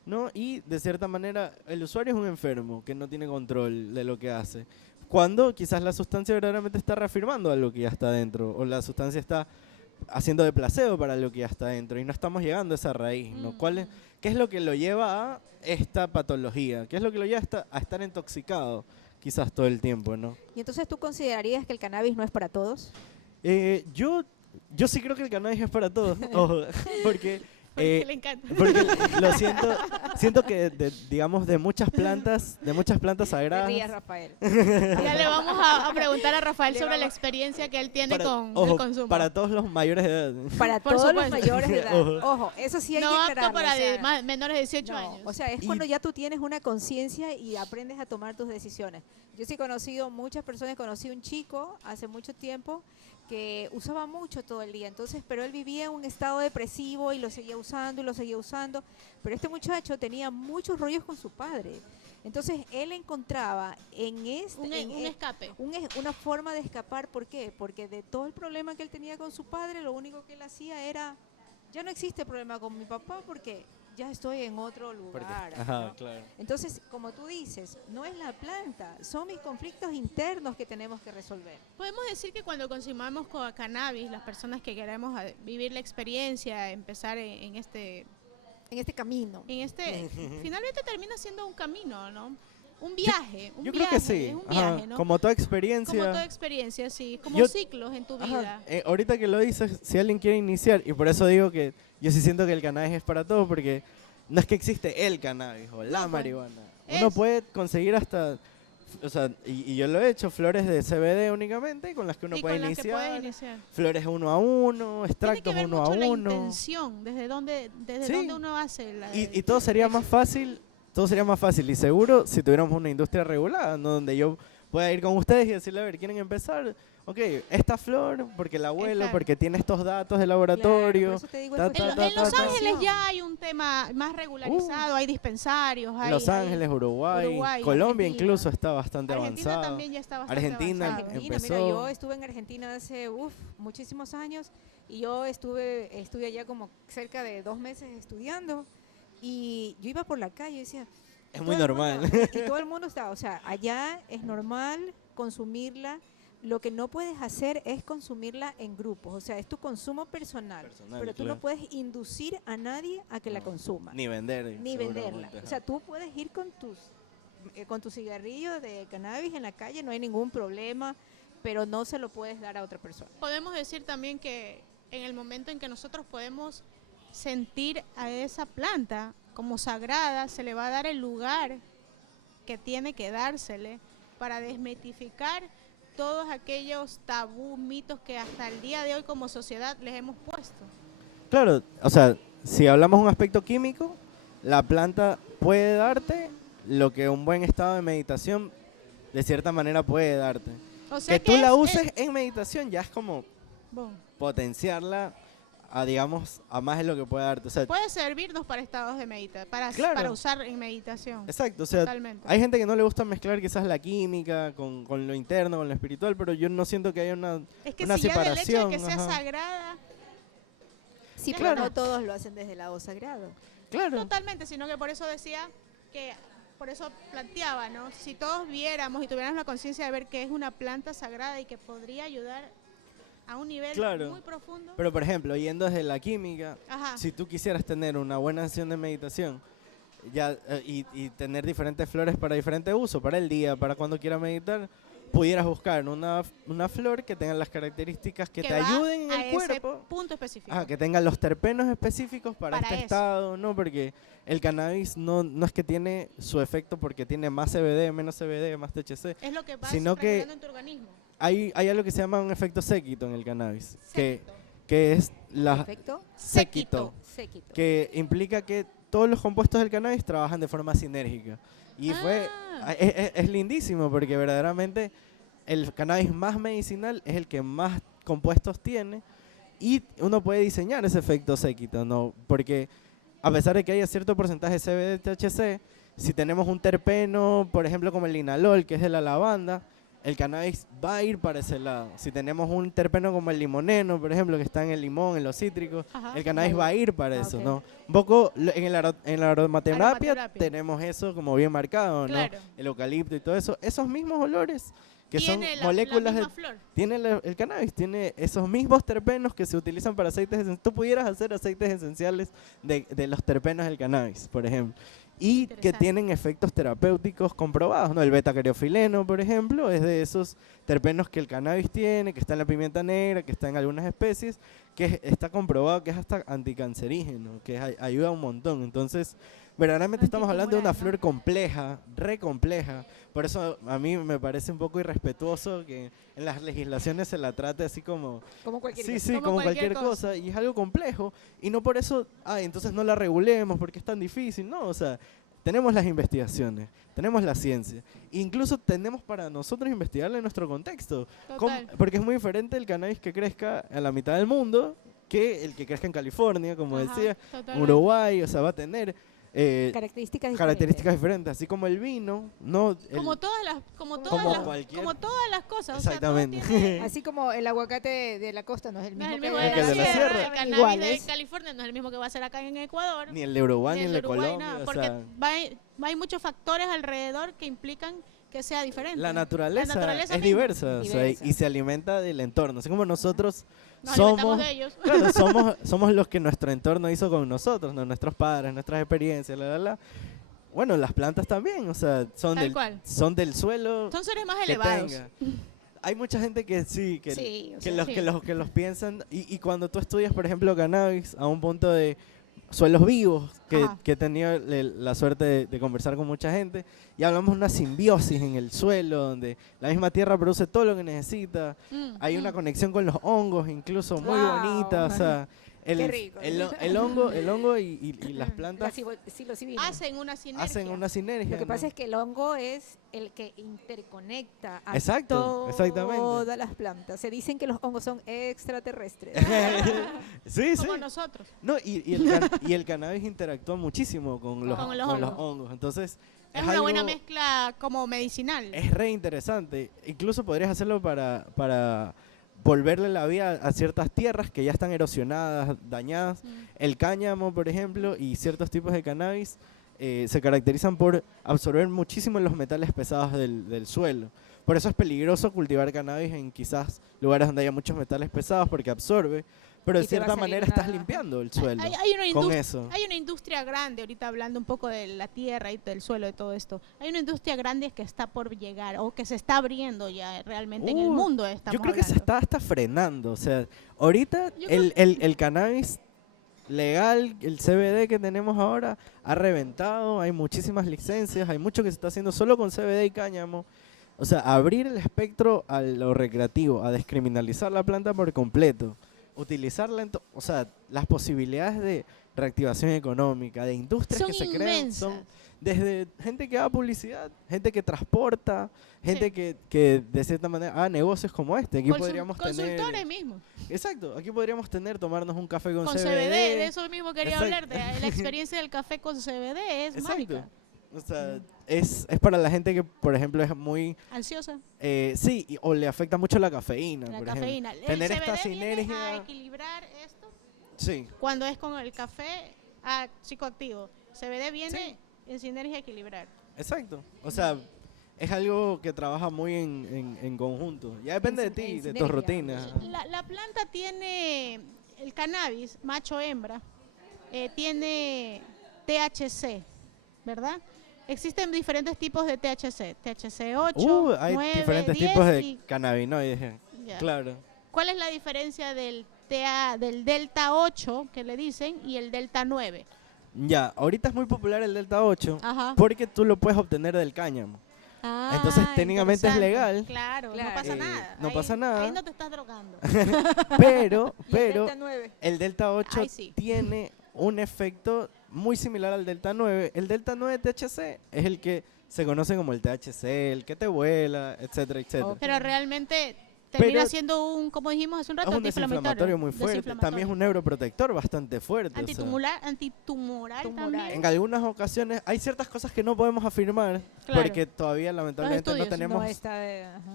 ¿no? Y de cierta manera el usuario es un enfermo que no tiene control de lo que hace. Cuando quizás la sustancia verdaderamente está reafirmando algo que ya está dentro, o la sustancia está haciendo de placebo para lo que ya está dentro, y no estamos llegando a esa raíz, ¿no? ¿Qué es lo que lo lleva a esta patología? ¿Qué es lo que lo lleva a estar intoxicado quizás todo el tiempo, ¿no? Y entonces, ¿tú considerarías que el cannabis no es para todos? Yo sí creo que el cannabis es para todos, ojo, porque Porque le encanta. porque lo siento que digamos de muchas plantas Te sagradas. rías, Rafael. Ya le vamos a preguntar a Rafael Le sobre la vamos- experiencia que él tiene para, con ojo, el consumo. para todos los mayores de edad. Para Por todos los supuesto. mayores de edad. Ojo. Ojo, eso sí hay no que apto aclararlo. para o sea, menores de 18 no, años. o sea, es Y- cuando ya tú tienes una conciencia y aprendes a tomar tus decisiones. Yo sí he conocido muchas personas, conocí un chico hace mucho tiempo que usaba mucho todo el día, entonces, pero él vivía en un estado depresivo y lo seguía usando y lo seguía usando, pero este muchacho tenía muchos rollos con su padre. Entonces, él encontraba en este un escape. una forma de escapar. ¿Por qué? Porque de todo el problema que él tenía con su padre, lo único que él hacía era, ya no existe problema con mi papá porque ya estoy en otro lugar. Ajá, ¿no? claro. Entonces, como tú dices, no es la planta, son mis conflictos internos que tenemos que resolver. Podemos decir que cuando consumamos cannabis, las personas que queremos vivir la experiencia, empezar en este, camino. finalmente termina siendo un camino, ¿no? Un viaje, Yo creo que sí. es un Ajá, viaje, ¿no? como toda Como experiencia. toda experiencia, sí, como Yo- ciclos en tu Ajá, vida. ahorita que lo dices, si alguien quiere iniciar, y por eso digo que yo sí siento que el cannabis es para todo, porque no es que existe el cannabis o la No, pues, marihuana. Uno es- puede conseguir hasta, o sea, y yo lo he hecho, flores de CBD únicamente con las que uno y puede con las que puedes iniciar, iniciar. flores 1 a 1, Tiene que extractos ver 1 a mucho la 1. intención, desde dónde Sí. uno hace la... Y todo sería más fácil, y seguro si tuviéramos una industria regulada, ¿no? Donde yo pueda ir con ustedes y decirle, a ver, ¿quieren empezar? Ok, esta flor, porque la abuelo, Esta. porque tiene estos datos de Claro, laboratorio. por eso te digo, es ta, cuestión ta, de En Los ta, ta. Ángeles ya hay un tema más regularizado, hay dispensarios, hay... Los hay- Ángeles, Uruguay, Uruguay, Colombia Argentina. incluso está bastante Argentina avanzado. también ya está bastante Argentina, avanzado. Argentina, mira, empezó- yo estuve en Argentina hace muchísimos años y yo estuve allá como cerca de 2 meses estudiando y yo iba por la calle y decía, Es todo muy el normal. mundo- y todo el mundo está, o sea, allá es normal consumirla. Lo que no puedes hacer es consumirla en grupos, o sea, es tu consumo personal, pero tú claro. no puedes inducir a nadie a que la No, consuma, Ni vender. ni venderla. seguramente, O ajá. sea, tú puedes ir con tu cigarrillo de cannabis en la calle, no hay ningún problema, pero no se lo puedes dar a otra persona. Podemos decir también que en el momento en que nosotros podemos sentir a esa planta como sagrada, se le va a dar el lugar que tiene que dársele para desmitificar todos aquellos tabús, mitos que hasta el día de hoy como sociedad les hemos puesto. Claro, o sea, si hablamos de un aspecto químico, la planta puede darte lo que un buen estado de meditación de cierta manera puede darte. O sea Que tú la es- uses en meditación ya es como bueno, potenciarla a, digamos, a más de lo que puede darte. O sea, puede servirnos para estados de meditación, Claro. para usar en meditación. exacto, o sea, Totalmente. hay gente que no le gusta mezclar quizás la química con lo interno, con lo espiritual, pero yo no siento que haya una... Es que una si ya del hecho de que separación, sea ajá. sagrada, Sí, Claro. pero no todos lo hacen desde el lado sagrado. Claro, totalmente, sino que por eso decía que, por eso planteaba, ¿no? Si todos viéramos y tuviéramos la conciencia de ver que es una planta sagrada y que podría ayudar a un nivel Claro. muy profundo. pero por ejemplo, yendo desde la química, Ajá. si tú quisieras tener una buena sesión de meditación ya, y tener diferentes flores para diferente uso, para el día, para cuando quieras meditar, pudieras buscar una flor que tenga las características que te va ayuden en a el ese cuerpo. punto específico. Que tengan los terpenos específicos para Para este eso. estado, ¿no? Porque el cannabis no es que tiene su efecto porque tiene más CBD, menos CBD, más THC. Es lo que va sino que- regulando en tu organismo. Hay algo que se llama un efecto séquito en el cannabis, que Séquito. que es la Efecto séquito, séquito. que implica que todos los compuestos del cannabis trabajan de forma sinérgica. Y es lindísimo porque verdaderamente el cannabis más medicinal es el que más compuestos tiene y uno puede diseñar ese efecto séquito, ¿no? Porque a pesar de que haya cierto porcentaje de CBD, THC, si tenemos un terpeno, por ejemplo, como el linalol, que es de la lavanda, el cannabis va a ir para ese lado. Si tenemos un terpeno como el limoneno, por ejemplo, que está en el limón, en los cítricos, Ajá. el cannabis va a ir para eso, ok. ¿no? Un poco en la aromaterapia Aromaterapia. tenemos eso como bien marcado, ¿no? Claro. El eucalipto y todo eso. Esos mismos olores que son Tiene moléculas la de... misma flor. Tiene el cannabis, tiene esos mismos terpenos que se utilizan para aceites esenciales. Tú pudieras hacer aceites esenciales de los terpenos del cannabis, por ejemplo. Y que Interesante. tienen efectos terapéuticos comprobados, ¿no? El beta-cariofileno, por ejemplo, es de esos terpenos que el cannabis tiene, que está en la pimienta negra, que está en algunas especies, que está comprobado que es hasta anticancerígeno, que ayuda un montón. Entonces, verdaderamente estamos hablando de una Antitumoral, flor compleja, re compleja. Por eso a mí me parece un poco irrespetuoso que en las legislaciones se la trate así como... Como cualquier Sí, cosa. sí, Como como cualquier cualquier cosa. Y es algo complejo. Y no por eso, entonces no la regulemos porque es tan difícil. No, o sea, tenemos las investigaciones, tenemos la ciencia. Incluso tenemos para nosotros investigarla en nuestro contexto. Total. Porque es muy diferente el cannabis que crezca en la mitad del mundo que el que crezca en California, como Ajá, decía, totalmente. Uruguay, o sea, va a tener Características diferentes, así como el vino, ¿no? Como todas las, como todas como las, cualquier- como todas las cosas. O sea, todo Exactamente. tiene- Así como el aguacate de la costa no es el no es mismo, el mismo que de que la de la sierra, sierra. el cannabis de Iguales. California no es el mismo que va a ser acá en Ecuador, Ni el de Uruguay, ni ni el el de de Uruguay, Colombia, nada, o porque sea, hay muchos factores alrededor que implican que sea diferente. la naturaleza, es misma. diversa, o sea, Diversa. y se alimenta del entorno. Así como nosotros Nos alimentamos somos, de ellos. claro, somos los que nuestro entorno hizo con nosotros, ¿no? Nuestros padres, nuestras experiencias, la. Bueno, las plantas también, o sea, Tal cual. son del suelo Son seres más que elevados. tenga. Hay mucha gente que sí, que, Sí, o que, sea, los, sí. que los piensan, y cuando tú estudias, por ejemplo, cannabis, a un punto de suelos vivos, Ajá. que he tenido la suerte de conversar con mucha gente, y hablamos de una simbiosis en el suelo, donde la misma tierra produce todo lo que necesita, hay una conexión con los hongos, incluso muy Wow. bonita, o sea, Qué rico. el hongo y las plantas Psilocibina. Hacen una sinergia. hacen una sinergia. Lo que pasa ¿no? es que el hongo es el que interconecta a Exacto, exactamente. todas las plantas. Se dicen que los hongos son extraterrestres. Sí, sí. Como nosotros. No, y el cannabis interactúa muchísimo con los hongos. hongos. Entonces, Es una buena algo- mezcla como medicinal. Es re interesante. Incluso podrías hacerlo para volverle la vida a ciertas tierras que ya están erosionadas, dañadas. El cáñamo, por ejemplo, y ciertos tipos de cannabis se caracterizan por absorber muchísimo los metales pesados del suelo. Por eso es peligroso cultivar cannabis en quizás lugares donde haya muchos metales pesados porque absorbe, pero de Y te va a cierta salir manera una- estás limpiando el suelo Hay una con industria, eso. hay una industria grande, ahorita hablando un poco de la tierra y del suelo, de todo esto. Hay una industria grande que está por llegar o que se está abriendo ya realmente en el mundo. Yo creo que se está hasta frenando. O sea, ahorita Yo el cannabis legal, el CBD que tenemos ahora, ha reventado. Hay muchísimas licencias, hay mucho que se está haciendo solo con CBD y cáñamo. O sea, abrir el espectro a lo recreativo, a descriminalizar la planta por completo. Utilizarla, o sea, las posibilidades de reactivación económica, de industrias Son que se crean, inmensas. son desde gente que haga publicidad, gente que transporta, gente Sí. que de cierta manera haga negocios como este. Aquí podríamos Consultores tener... mismos. Exacto, aquí podríamos tomarnos un café con, Con CBD. CBD, de eso mismo quería Exacto. hablar. La experiencia del café con CBD es Exacto. mágica. O sea, es para la gente que, por ejemplo, es muy... Ansiosa. sí, o le afecta mucho la cafeína, La por ejemplo. cafeína. El Tener CBD esta viene a sinergia... equilibrar esto Sí, cuando es con el café psicoactivo. CBD viene en sinergia a equilibrar. exacto. O sea, es algo que trabaja muy en conjunto. Ya depende de ti, En de tus sinergia. rutinas. La planta tiene, el cannabis, macho-hembra, tiene THC, ¿verdad? Existen diferentes tipos de THC. THC 8, Hay 9, diferentes 10 tipos de y- cannabinoides. ya. Claro. ¿Cuál es la diferencia del delta 8, que le dicen, y el delta 9? Ya, ahorita es muy popular el Delta 8 Ajá. porque tú lo puedes obtener del cáñamo. Ah, Entonces, técnicamente es interesante. legal, Claro, Claro. no pasa nada. no Ahí- pasa nada. Ahí no te estás drogando. pero ¿Y el pero Delta 9? el Delta 8 Ay, sí. tiene un efecto muy similar al Delta 9. El Delta 9 THC es el que se conoce como el THC, el que te vuela, etcétera, etcétera. Ok. Pero realmente termina Pero- siendo un, como dijimos hace un rato, Es un desinflamatorio muy fuerte. También es un neuroprotector bastante fuerte. o sea. Antitumoral Tumoral. también. En algunas ocasiones hay ciertas cosas que no podemos afirmar Claro. porque todavía lamentablemente no estudios, tenemos, No está, ajá.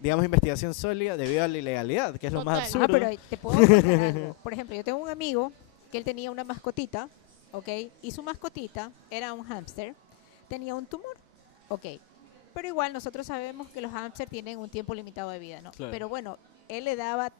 digamos, investigación sólida debido a la ilegalidad, que es lo más Total. absurdo. Pero te puedo contar algo. Por ejemplo, yo tengo un amigo que él tenía una mascotita, ¿ok? Y su mascotita era un hámster, tenía un tumor, ¿ok? Pero igual nosotros sabemos que los hámsters tienen un tiempo limitado de vida, ¿no? Claro. Pero bueno, él le daba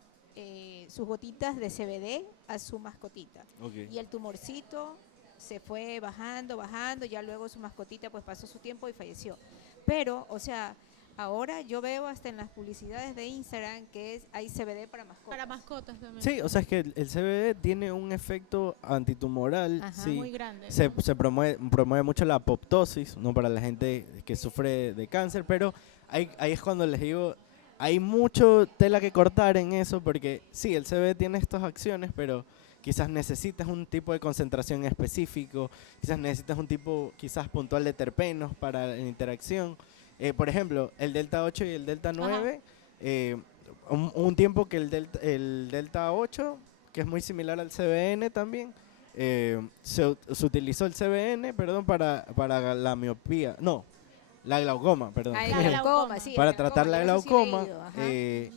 sus gotitas de CBD a su mascotita. Ok. Y el tumorcito se fue bajando, bajando, ya luego su mascotita pues pasó su tiempo y falleció. Pero, o sea, ahora yo veo hasta en las publicidades de Instagram que hay CBD para mascotas. Para mascotas también. Sí, o sea, es que el CBD tiene un efecto antitumoral, Ajá. sí. Muy grande. Se promueve mucho la apoptosis, no para la gente que sufre de cáncer, pero ahí es cuando les digo, hay mucho tela que cortar en eso, porque sí, el CBD tiene estas acciones, pero quizás necesitas un tipo de concentración específico, quizás necesitas un tipo quizás puntual de terpenos para la interacción. Por ejemplo, el Delta 8 y el Delta 9, un tiempo que el Delta 8, que es muy similar al CBN también, se utilizó el CBN, perdón, para la miopía, no, la glaucoma, perdón. Ah, el La glaucoma, glaucoma. sí, el Para tratar la yo eso sí he glaucoma. leído, ajá.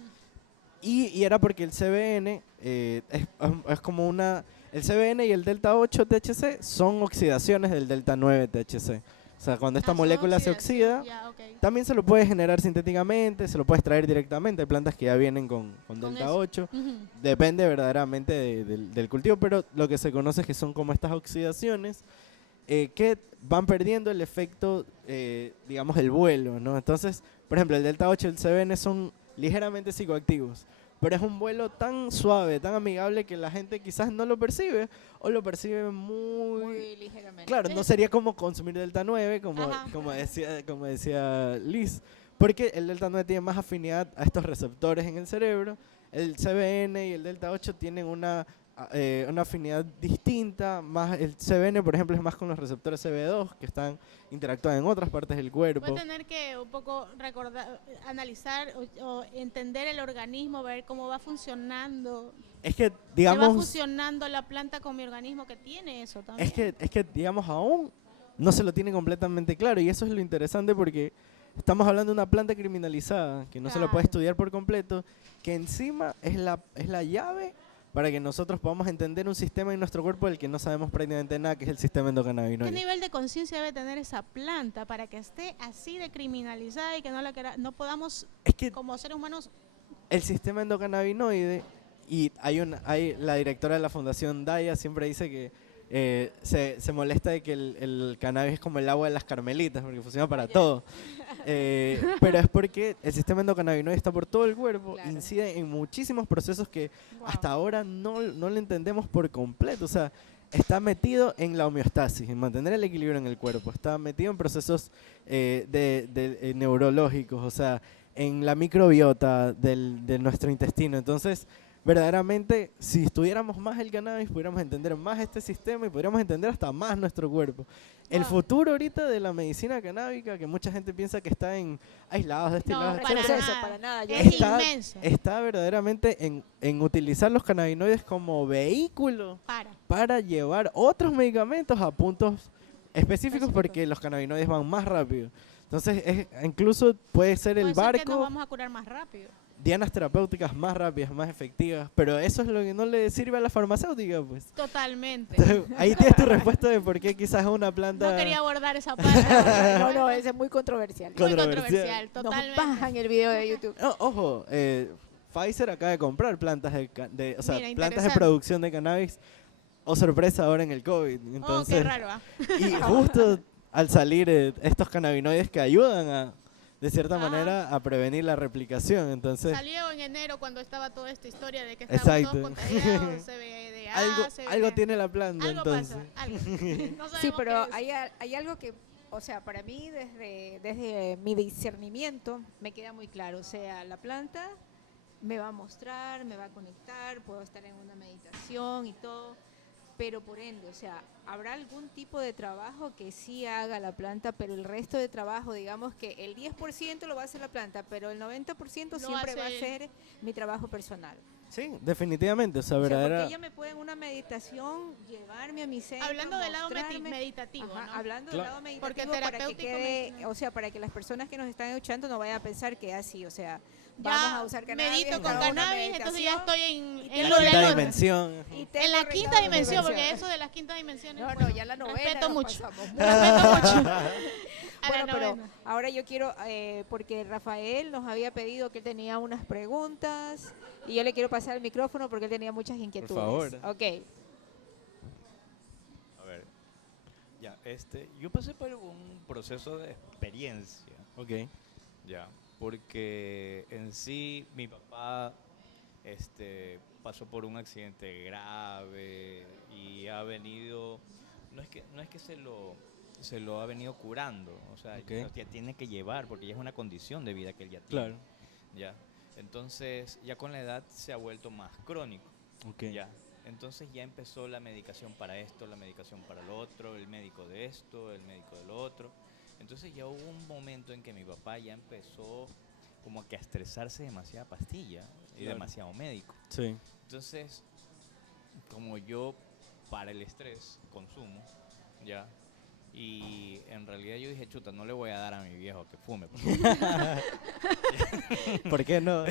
Y era porque el CBN es como una... El CBN y el Delta 8 THC son oxidaciones del Delta 9 THC. O sea, cuando esta Ah, son molécula se oxidación, oxida, ya, ok. también se lo puede generar sintéticamente, se lo puedes traer directamente. Hay plantas que ya vienen con Delta eso. 8. Ujú. Depende verdaderamente del cultivo, pero lo que se conoce es que son como estas oxidaciones que van perdiendo el efecto, digamos, el vuelo, ¿no? Entonces, por ejemplo, el Delta 8 y el CBN son ligeramente psicoactivos, pero es un vuelo tan suave, tan amigable que la gente quizás no lo percibe o lo percibe Muy ligeramente. Claro, no sería como consumir Delta 9, Ajá. como decía Liz, porque el Delta 9 tiene más afinidad a estos receptores en el cerebro. El CBN y el Delta 8 tienen una afinidad distinta. Más el CBN, por ejemplo, es más con los receptores CB2 que están interactuando en otras partes del cuerpo. Voy a tener que un poco recordar, analizar o entender el organismo, ver cómo va funcionando. Es que, Se va digamos, fusionando la planta con mi organismo que tiene eso también. es que, digamos, aún no se lo tiene completamente claro, y eso es lo interesante porque estamos hablando de una planta criminalizada que no se la puede Claro. estudiar por completo, que encima es la llave para que nosotros podamos entender un sistema en nuestro cuerpo del que no sabemos prácticamente nada, que es el sistema ¿Qué endocannabinoide. nivel de conciencia debe tener esa planta para que esté así de criminalizada y que no podamos, Es que como seres humanos, el sistema endocannabinoide, y hay la directora de la Fundación Daya siempre dice que se molesta de que el cannabis es como el agua de las carmelitas, porque funciona para todo. Pero es porque el sistema endocannabinoide está por todo el cuerpo, Claro. incide en muchísimos procesos que wow. hasta ahora no lo entendemos por completo. O sea, está metido en la homeostasis, en mantener el equilibrio en el cuerpo. Está metido en procesos neurológicos, o sea, en la microbiota de nuestro intestino. Entonces, verdaderamente, si estudiáramos más el cannabis, pudiéramos entender más este sistema y podríamos entender hasta más nuestro cuerpo. El Wow. futuro ahorita de la medicina canábica, que mucha gente piensa que está aislados de este No, lado, para etcétera, nada. para nada. Yo Es está, inmenso. está verdaderamente en utilizar los cannabinoides como vehículo para llevar otros medicamentos a puntos específicos, porque los cannabinoides van más rápido. Entonces, incluso puede ser el Puede ser que nos barco, vamos a curar más rápido. dianas terapéuticas más rápidas, más efectivas, pero eso es lo que no le sirve a la farmacéutica, pues. Totalmente. Entonces, ahí tienes tu respuesta de por qué quizás es una planta... No quería abordar esa parte. No, ese es muy controversial. Muy Controversial. controversial, Nos totalmente. bajan el video de YouTube. No, ojo, Pfizer acaba de comprar plantas Mira, plantas de interesante. producción de cannabis. Oh, sorpresa ahora en el COVID. Oh, Entonces, qué raro. ¿Ah? y justo al salir estos cannabinoides que ayudan de cierta Ah. manera a prevenir la replicación. Entonces, Salió en enero cuando estaba toda esta historia de que estábamos Exacto. todos contagiados, CBDA, algo CBD. tiene la planta. Algo entonces. pasa, algo. No Sí, sabemos pero qué es. hay algo que o sea, para mí desde mi discernimiento me queda muy claro. O sea, la planta me va a mostrar, me va a conectar, puedo estar en una meditación y todo, pero por ende, o sea, habrá algún tipo de trabajo que sí haga la planta, pero el resto de trabajo, digamos que el 10% lo va a hacer la planta, pero el 90% Lo siempre va a hace él. ser mi trabajo personal. Sí, definitivamente, o sea, O sea, porque verdadera... ella me puede en una meditación llevarme a mi centro, Hablando del lado mostrarme. meditativo, Ajá, ¿no? hablando Claro. del lado meditativo, Porque para que terapéutico quede, me- o sea, para que las personas que nos están escuchando no vayan a pensar que así, o sea, Ya vamos a usar cannabis, medito con hago una cannabis, entonces ya meditación estoy y en tengo lo La del quinta otro. dimensión. y tengo En la arreglado quinta mi dimensión, porque dimensión. eso de las quintas dimensiones. No, bueno, no, ya la novena respeto nos mucho. pasamos. Respeto mucho. A Bueno, la pero novena. ahora yo quiero, porque Rafael nos había pedido que él tenía unas preguntas y yo le quiero pasar el micrófono porque él tenía muchas inquietudes. favor. Ok. A ver, ya, yo pasé por un proceso de experiencia, Ok. ya, porque en sí mi papá, pasó por un accidente grave y ha venido, no es que se lo ha venido curando, o sea, Ok. ya tiene que llevar, porque ya es una condición de vida que él ya tiene, Claro. ya, entonces ya con la edad se ha vuelto más crónico. Ok. Ya. Entonces ya empezó la medicación para esto, la medicación para lo otro, el médico de esto, el médico de lo otro. Entonces ya hubo un momento en que mi papá ya empezó como que a estresarse demasiada pastilla y Claro. demasiado médico. Sí. Entonces, como yo para el estrés consumo, ya, y en realidad yo dije, chuta, no le voy a dar a mi viejo que fume. ¿Por qué no?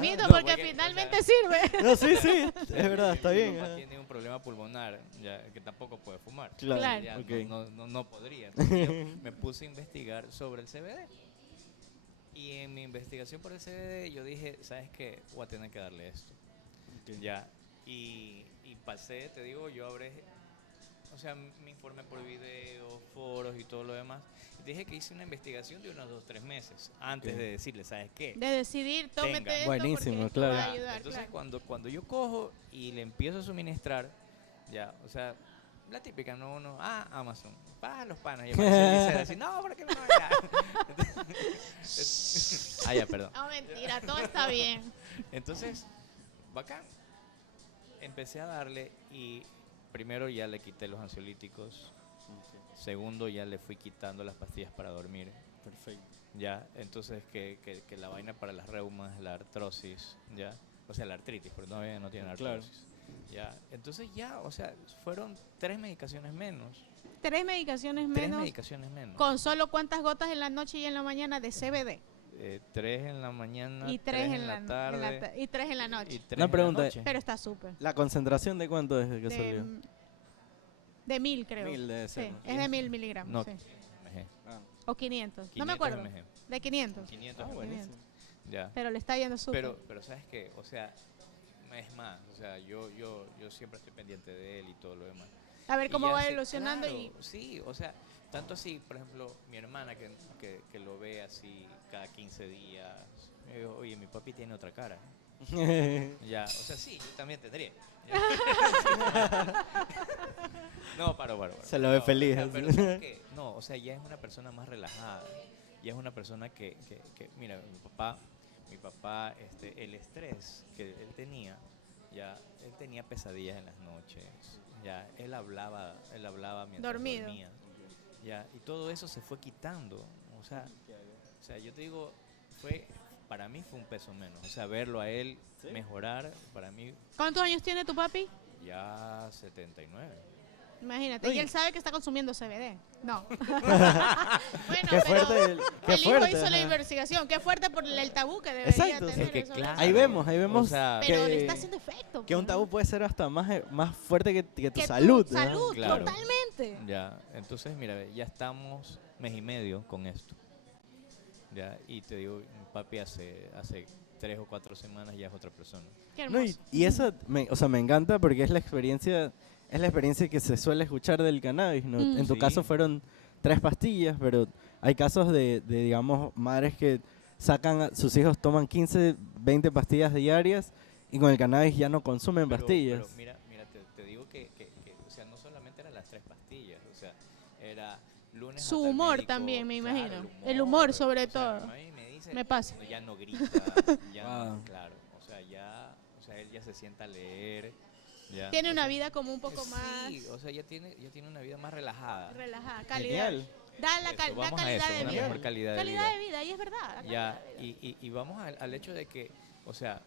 Mito, No, porque porque, finalmente o sea, sirve. No, sí, sí, es verdad, está Mi bien. papá ajá. tiene un problema pulmonar, ya, que tampoco puede fumar. Claro, Ya ok. no podría. Entonces yo me puse a investigar sobre el CBD. Y en mi investigación por el CBD yo dije, ¿sabes qué? Voy a tener que darle esto. Ok. Ya. Y pasé, te digo, yo o sea, me informé por videos, foros y todo lo demás. Y dije que hice una investigación de unos 2-3 meses antes Ok. de decirle, ¿sabes qué? De decidir, tómete Tenga. esto Buenísimo, porque esto claro. va a Ya, ayudar. entonces claro. cuando yo cojo y le empiezo a suministrar, ya, o sea, la típica, no uno, Amazon, baja los panas, y aparece dice así, no, ¿por qué no? Ya. Perdón. No, mentira, todo está bien. Entonces, bacán. Empecé a darle y primero ya le quité los ansiolíticos, segundo ya le fui quitando las pastillas para dormir, Perfecto. ya, entonces que la vaina para las reumas, la artrosis, ya, o sea, la artritis, pero todavía no tiene Claro. artrosis, ya, entonces ya, o sea, fueron 3 medicaciones menos, 3 medicaciones 3 menos. medicaciones menos, ¿Con solo cuántas gotas en la noche y en la mañana de CBD? 3 en la mañana, Y 3 3 en la tarde y 3 en la noche. y 3 Una en pregunta, la noche. Pero está súper. ¿La concentración de cuánto es que De, salió? de 1000, creo. 1000 debe ser, Sí, ¿no? es de 1000 miligramos. No, sí. mg, Ah, O 500. No 500 me acuerdo. mg, De 500. 500 ah, mg, buenísimo. ya. Pero le está yendo súper. Pero ¿sabes qué? O sea, es más, o sea, yo siempre estoy pendiente de él y todo lo demás. A ver Y cómo ya va sé- evolucionando claro, y Sí, o sea, tanto así, por ejemplo, mi hermana que lo ve así cada 15 días, me digo, oye, mi papi tiene otra cara. Ya, o sea, sí, yo también tendría. No, paro. Se lo ve No, feliz, o sea, así. pero ¿sabes qué? No, o sea, ya es una persona más relajada. Ya es una persona mira, mi papá, el estrés que él tenía, ya, él tenía pesadillas en las noches, ya, él hablaba mientras Dormido. dormía, ya, y todo eso se fue quitando, o sea, yo te digo, para mí fue un peso menos, o sea, verlo a él ¿Sí? mejorar, para mí ¿cuántos años tiene tu papi? ya 79. Imagínate. Uy. Y él sabe que está consumiendo CBD. No. Bueno, Qué pero fuerte, qué el hijo fuerte, hizo la ajá. investigación. Qué fuerte por el tabú que debería Exacto, tener. Es que eso, claro, Ahí vemos o sea, Pero le que- está haciendo efecto. Que un pues, tabú ¿no? puede ser hasta más fuerte que tu Que salud. tu ¿no? salud, Claro. totalmente. Ya, entonces mira, ya estamos mes y medio con esto. Ya, y te digo, mi papi hace 3 o 4 semanas ya es otra persona. Qué No, hermoso. y eso, o sea, me encanta porque es la experiencia que se suele escuchar del cannabis, ¿no? Mm. En tu Sí. caso fueron 3 pastillas, pero hay casos de, digamos, madres que sus hijos toman 15, 20 pastillas diarias y con el cannabis ya no consumen pastillas. Pero mira, te digo que, o sea, no solamente eran las 3 pastillas, o sea, era lunes Su hasta el humor médico, también, me claro, imagino. El humor, sobre o sea, todo. mi mami me dice, Me pasa. "No, ya no grita, ya no", Wow. claro, o sea, él ya se sienta a leer, ya. Tiene o una sea, vida como un poco más Sí, o sea, ya tiene una vida más relajada. relajada, calidad. Genial. Da la Eso, da vamos a calidad eso, de una vida. mejor calidad de vida. Calidad de vida, y es verdad. la Ya, calidad de vida. y vamos al hecho de que, o sea,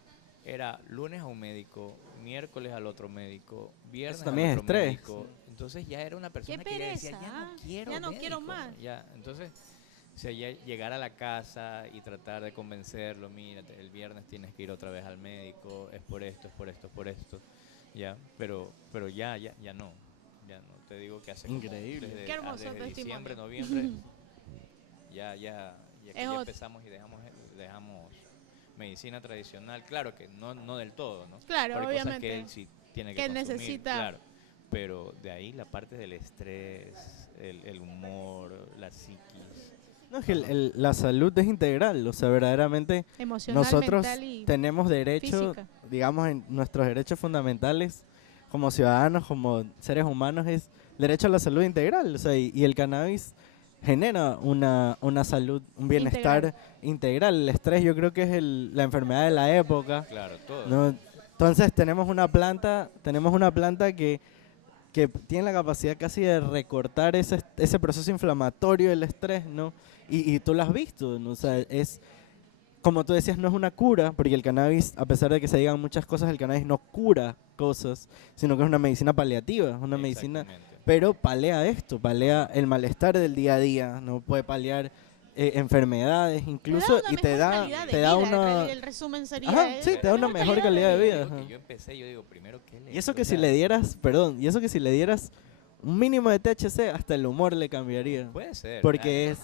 era lunes a un médico, miércoles al otro médico, viernes Eso también al es otro estrés. médico. Entonces ya era una persona que ya decía, pereza, ya no ¿ah? quiero Ya no quiero médico", más. Ya, entonces, o sea, ya llegar a la casa y tratar de convencerlo, mira, el viernes tienes que ir otra vez al médico, es por esto, es por esto, es por esto, ya, pero ya no, te digo que hace como Increíble. desde, Qué hermoso desde testimonio. diciembre, noviembre, ya Es que ya otro. empezamos y dejamos medicina tradicional, claro que no del todo, ¿no? Claro, Porque hay cosas que obviamente. él sí tiene que Que consumir, necesita. claro, pero de ahí la parte del estrés, el humor, la psiquis. No, es que la salud es integral, o sea, verdaderamente Emocional, nosotros mental y tenemos derecho, física. digamos, en nuestros derechos fundamentales como ciudadanos, como seres humanos, es derecho a la salud integral, o sea, y el cannabis genera una salud, un bienestar integral. El estrés yo creo que es la enfermedad de la época, Claro, todo. ¿no? Entonces tenemos una planta que tiene la capacidad casi de recortar ese proceso inflamatorio del estrés, ¿no? Y tú lo has visto, ¿no? O sea, es, como tú decías, no es una cura, porque el cannabis, a pesar de que se digan muchas cosas, el cannabis no cura cosas, sino que es una medicina paliativa, es una medicina, Exactamente. pero palea esto, palea el malestar del día a día, no puede paliar enfermedades incluso, y te da una... El resumen sería. Ajá, sí, te da una mejor calidad de vida. Lo ajá. que yo empecé, yo digo, primero, ¿qué le Y eso o que si sea, le dieras, perdón, y eso que si le dieras un mínimo de THC, hasta el humor le cambiaría. Puede ser. Porque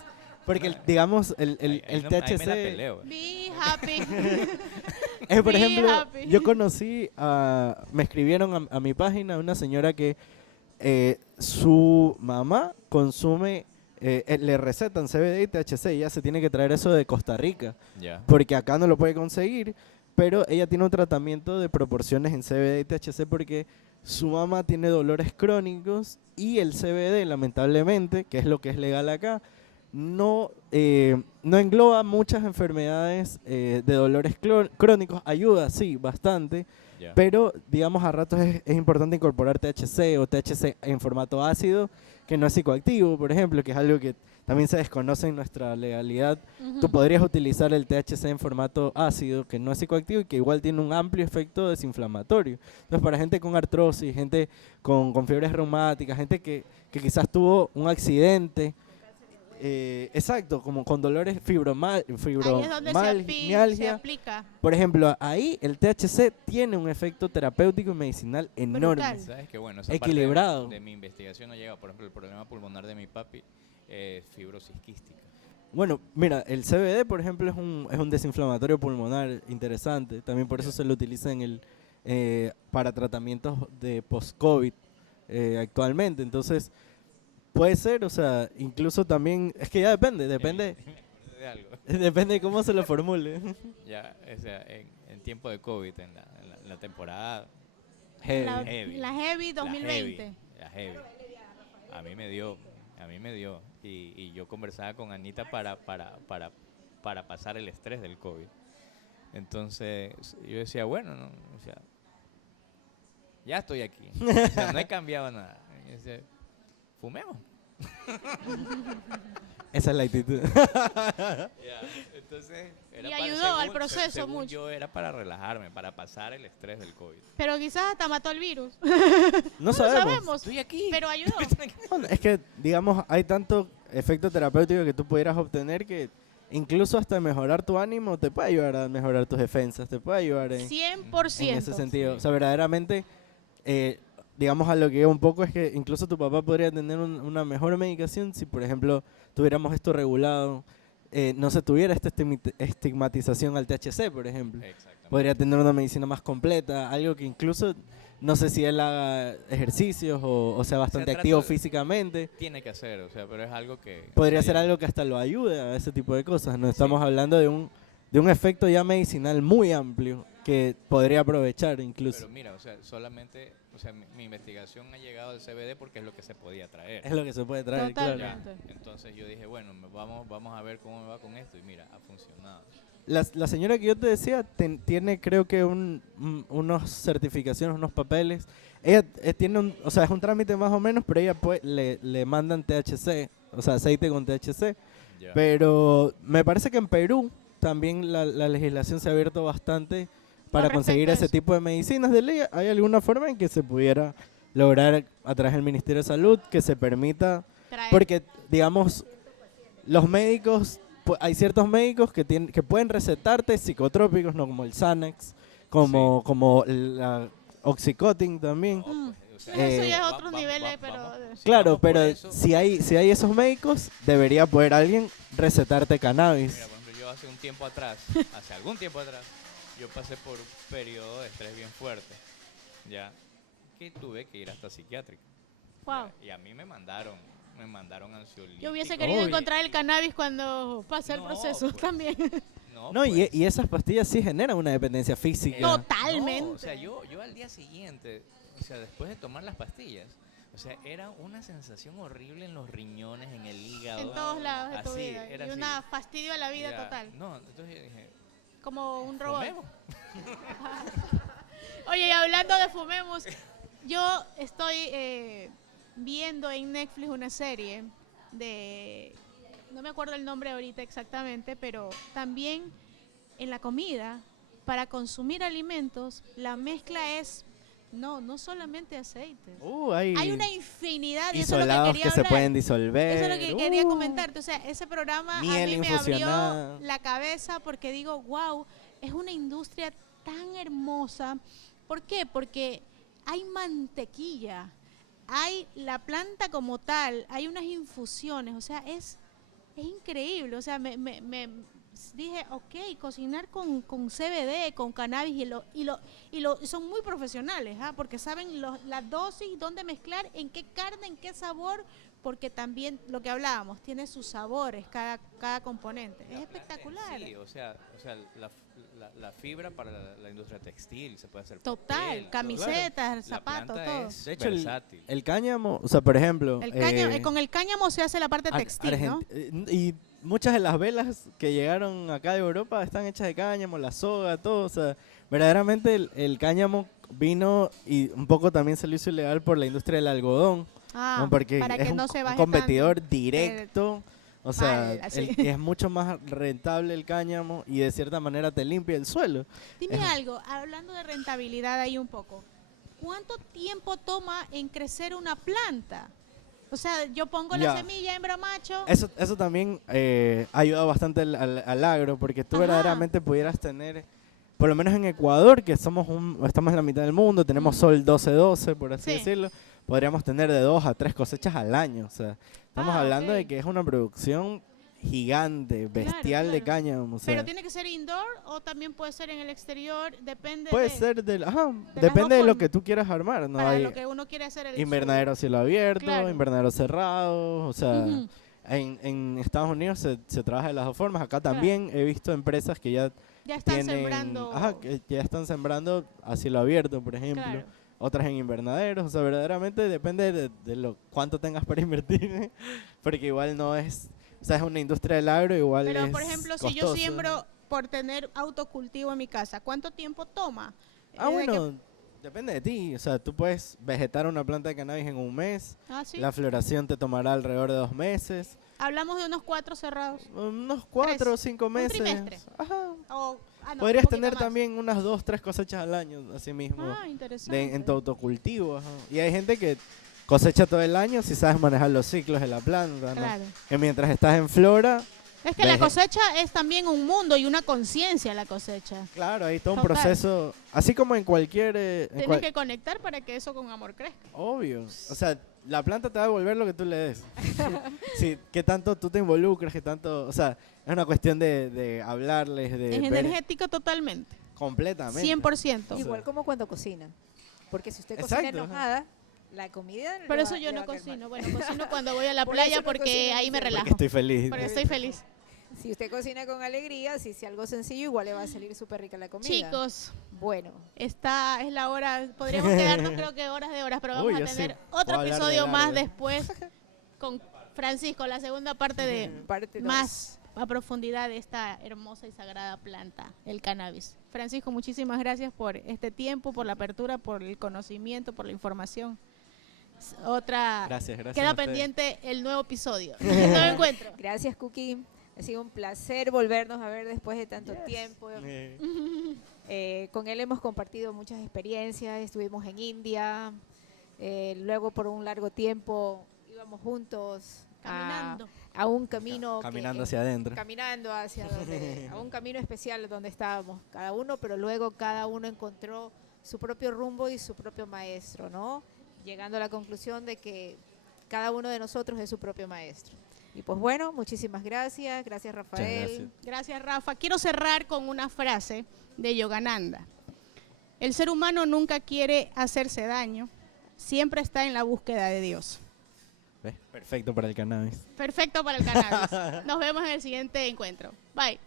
digamos, el ahí me la THC, peleo. Be happy. por Be ejemplo, happy. yo conocí, me escribieron a mi página una señora que su mamá consume, le recetan CBD y THC, y ella se tiene que traer eso de Costa Rica, Ya. porque acá no lo puede conseguir, pero ella tiene un tratamiento de proporciones en CBD y THC porque su mamá tiene dolores crónicos y el CBD, lamentablemente, que es lo que es legal acá, no engloba muchas enfermedades de dolores crónicos. Ayuda, sí, bastante, Ya. pero digamos a ratos es importante incorporar THC o THC en formato ácido, que no es psicoactivo, por ejemplo, que es algo que también se desconoce en nuestra legalidad. Tú podrías utilizar el THC en formato ácido, que no es psicoactivo y que igual tiene un amplio efecto desinflamatorio. Entonces, para gente con artrosis, gente con fiebres reumáticas, gente que quizás tuvo un accidente, exacto, como con dolores Ahí es donde se fibromialgia. aplica. Por ejemplo, ahí el THC tiene un efecto terapéutico y medicinal enorme. Brutal. ¿Sabes qué? Bueno, esa Equilibrado. parte de mi investigación no llega. Por ejemplo, el problema pulmonar de mi papi es fibrosis quística. Bueno, mira, el CBD, por ejemplo, es un desinflamatorio pulmonar interesante. También por eso se lo utiliza para tratamientos de post-COVID actualmente. Entonces, puede ser, o sea, incluso también, es que ya depende De algo. depende de cómo se lo formule. Ya, o sea, en tiempo de COVID, en la temporada Heavy. La heavy. Heavy 2020. La heavy. A mí me dio. Y yo conversaba con Anita para pasar el estrés del COVID. Entonces, yo decía, bueno, no, o sea, ya estoy aquí. O sea, no he cambiado nada. Y yo decía, fumemos. Esa es la actitud. Ya, entonces, Y ayudó al proceso según mucho. yo era para relajarme, para pasar el estrés del COVID. Pero quizás hasta mató el virus. No No sabemos. sabemos. Estoy aquí. Pero ayudó. Bueno, es que, digamos, hay tanto efecto terapéutico que tú pudieras obtener que incluso hasta mejorar tu ánimo te puede ayudar a mejorar tus defensas, te puede ayudar en 100%. ese sentido. O sea, verdaderamente, digamos, a lo que iba un poco es que incluso tu papá podría tener una mejor medicación si, por ejemplo, tuviéramos esto regulado, no se tuviera esta estigmatización al THC, por ejemplo. Exactamente. Podría tener una medicina más completa, algo que incluso, no sé si él haga ejercicios o sea bastante trata activo de- físicamente. Tiene que hacer, o sea, pero es algo que... Podría o sea, ser algo que hasta lo ayude a ese tipo de cosas. No estamos hablando de un efecto ya medicinal muy amplio que podría aprovechar incluso. Pero mira, o sea, solamente, o sea, mi investigación ha llegado al CBD porque es lo que se podía traer. Es lo que se puede traer, claro. Ya, Totalmente. entonces yo dije, bueno, vamos a ver cómo me va con esto y mira, ha funcionado. La señora que yo te decía tiene creo que unos certificaciones, unos papeles. Ella tiene o sea, es un trámite más o menos, pero ella le mandan THC, o sea, aceite con THC. Ya. Pero me parece que en Perú también la legislación se ha abierto bastante para Con conseguir respecto a ese eso. tipo de medicinas de ley. ¿Hay alguna forma en que se pudiera lograr a través del Ministerio de Salud que se permita? Traer. Porque, digamos, los médicos, hay ciertos médicos que pueden recetarte psicotrópicos, no como el Xanax, como la Oxycontin también. No, pues, o sea, Eso ya es va- otros va- niveles, va- pero... vamos- sí, Claro, vamos por pero eso. si hay esos médicos, debería poder alguien recetarte cannabis. Mira, por ejemplo, yo hace algún tiempo atrás, yo pasé por un periodo de estrés bien fuerte, ya, que tuve que ir hasta psiquiátrica. Wow. Y a mí me mandaron ansiolíticos. Yo hubiese querido Uy. encontrar el cannabis cuando pase el No, proceso pues. también. No, pues, y esas pastillas sí generan una dependencia física. Totalmente. no, o sea, yo al día siguiente, o sea, después de tomar las pastillas, o sea, era una sensación horrible en los riñones, en el hígado. En todos lados de tu así, vida. era Y así. una fastidio a la vida Ya, total. No, entonces yo dije, Como un robot. fumemos. Oye, y hablando de fumemos, yo estoy viendo en Netflix una serie de, no me acuerdo el nombre ahorita exactamente, pero también en la comida, para consumir alimentos, la mezcla es, no solamente aceites. Hay una infinidad, y eso es lo que Isolados quería que se hablar. pueden disolver. Eso es lo que quería comentarte. O sea, ese programa a Miel mí me infusionada. abrió la cabeza porque digo, wow, es una industria tan hermosa. ¿Por qué? Porque hay mantequilla, hay la planta como tal, hay unas infusiones, o sea, es increíble. O sea, me dije, ok, cocinar con CBD, con cannabis, y son muy profesionales, porque saben la dosis, dónde mezclar, en qué carne, en qué sabor, porque también lo que hablábamos, tiene sus sabores cada componente. Es espectacular. Sí, o sea la fibra para la industria textil, se puede hacer Total, papel, todo. camisetas, La zapatos, planta todo. es De hecho, versátil. el cáñamo, o sea, por ejemplo... Con el cáñamo se hace la parte textil, ¿no? Y muchas de las velas que llegaron acá de Europa están hechas de cáñamo, la soga, todo. O sea, verdaderamente el cáñamo vino y un poco también se lo hizo ilegal por la industria del algodón. ¿no? Porque para es que un, no se un baje competidor tanto. directo. O sea, Mal, así. es mucho más rentable el cáñamo y de cierta manera te limpia el suelo. Dime algo, hablando de rentabilidad ahí un poco, ¿cuánto tiempo toma en crecer una planta? O sea, yo pongo la Ya. semilla en bromacho. Eso también ha ayudado bastante al agro, porque tú Ajá. verdaderamente pudieras tener, por lo menos en Ecuador, que estamos en la mitad del mundo, tenemos sol 12-12, por así Sí. decirlo, podríamos tener de 2 a 3 cosechas al año. O sea, estamos hablando ok. de que es una producción gigante, bestial de claro. cáñamo. O sea, Pero tiene que ser indoor o también puede ser en el exterior, depende puede de, ser las depende de dos lo formas. que tú quieras armar. ¿no? para Hay lo que uno quiere hacer el invernadero a cielo abierto, Claro. invernadero cerrado, o sea... Ujú. En Estados Unidos se trabaja de las dos formas. Acá también he visto empresas que ya Ya están tienen, sembrando. que ya están sembrando a cielo abierto, por ejemplo. Claro. Otras en invernaderos. O sea, verdaderamente depende de lo cuánto tengas para invertir. Porque igual no es, o sea, es una industria del agro, igual Pero es por ejemplo, si yo costoso. siembro por tener autocultivo en mi casa, ¿cuánto tiempo toma? Ah, De que- bueno, depende de ti. O sea, tú puedes vegetar una planta de cannabis en un mes. ¿sí? La floración te tomará alrededor de 2 meses. Hablamos de unos 4 cerrados. Unos 4 o 5 meses. trimestre. Ajá. No, Podrías un poquito tener más. también unas 2, 3 cosechas al año, así mismo, Interesante. en tu autocultivo. Ajá. Y hay gente que cosecha todo el año si sabes manejar los ciclos de la planta, ¿no? Claro. Que mientras estás en flora, Es que la Veje- cosecha es también un mundo y una conciencia la cosecha. claro, hay todo un Total. proceso, así como en cualquier... Tienes que conectar para que eso con amor crezca. Obvio. O sea, la planta te va a devolver lo que tú le des. Sí, qué tanto tú te involucras, qué tanto... O sea, es una cuestión de hablarles, de Es ver energético totalmente. completamente. 100%. Igual como cuando cocina. Porque si usted cocina Exacto, ajá. enojada, la comida... le Por va- eso yo le no va a caer mal. cocino. Bueno, cocino cuando voy a la Por playa eso no porque cocina ahí me usted. relajo. Porque estoy feliz. Porque estoy feliz. Si usted cocina con alegría, si es algo sencillo, igual le va a salir súper rica la comida. Chicos, Bueno, esta es la hora, podríamos quedarnos creo que horas de horas, pero vamos Uy, a yo sí tener puedo otro hablar de episodio más largo. después con Francisco, la segunda parte de parte dos. más a profundidad de esta hermosa y sagrada planta, el cannabis. Francisco, muchísimas gracias por este tiempo, por la apertura, por el conocimiento, por la información. Gracias Queda a ustedes. pendiente el nuevo episodio, el nuevo encuentro. Gracias, Cookie. Ha sido un placer volvernos a ver después de tanto tiempo. Con él hemos compartido muchas experiencias. Estuvimos en India. Luego, por un largo tiempo, íbamos juntos Caminando. a un camino. Caminando hacia adentro. Caminando hacia donde, a un camino especial donde estábamos cada uno, pero luego cada uno encontró su propio rumbo y su propio maestro, ¿no? Llegando a la conclusión de que cada uno de nosotros es su propio maestro. Y pues bueno, muchísimas gracias. Gracias, Rafael. gracias. Gracias, Rafa. Quiero cerrar con una frase de Yogananda. El ser humano nunca quiere hacerse daño, siempre está en la búsqueda de Dios. ¿Ves? Perfecto para el cannabis. Perfecto para el cannabis. Nos vemos en el siguiente encuentro. Bye.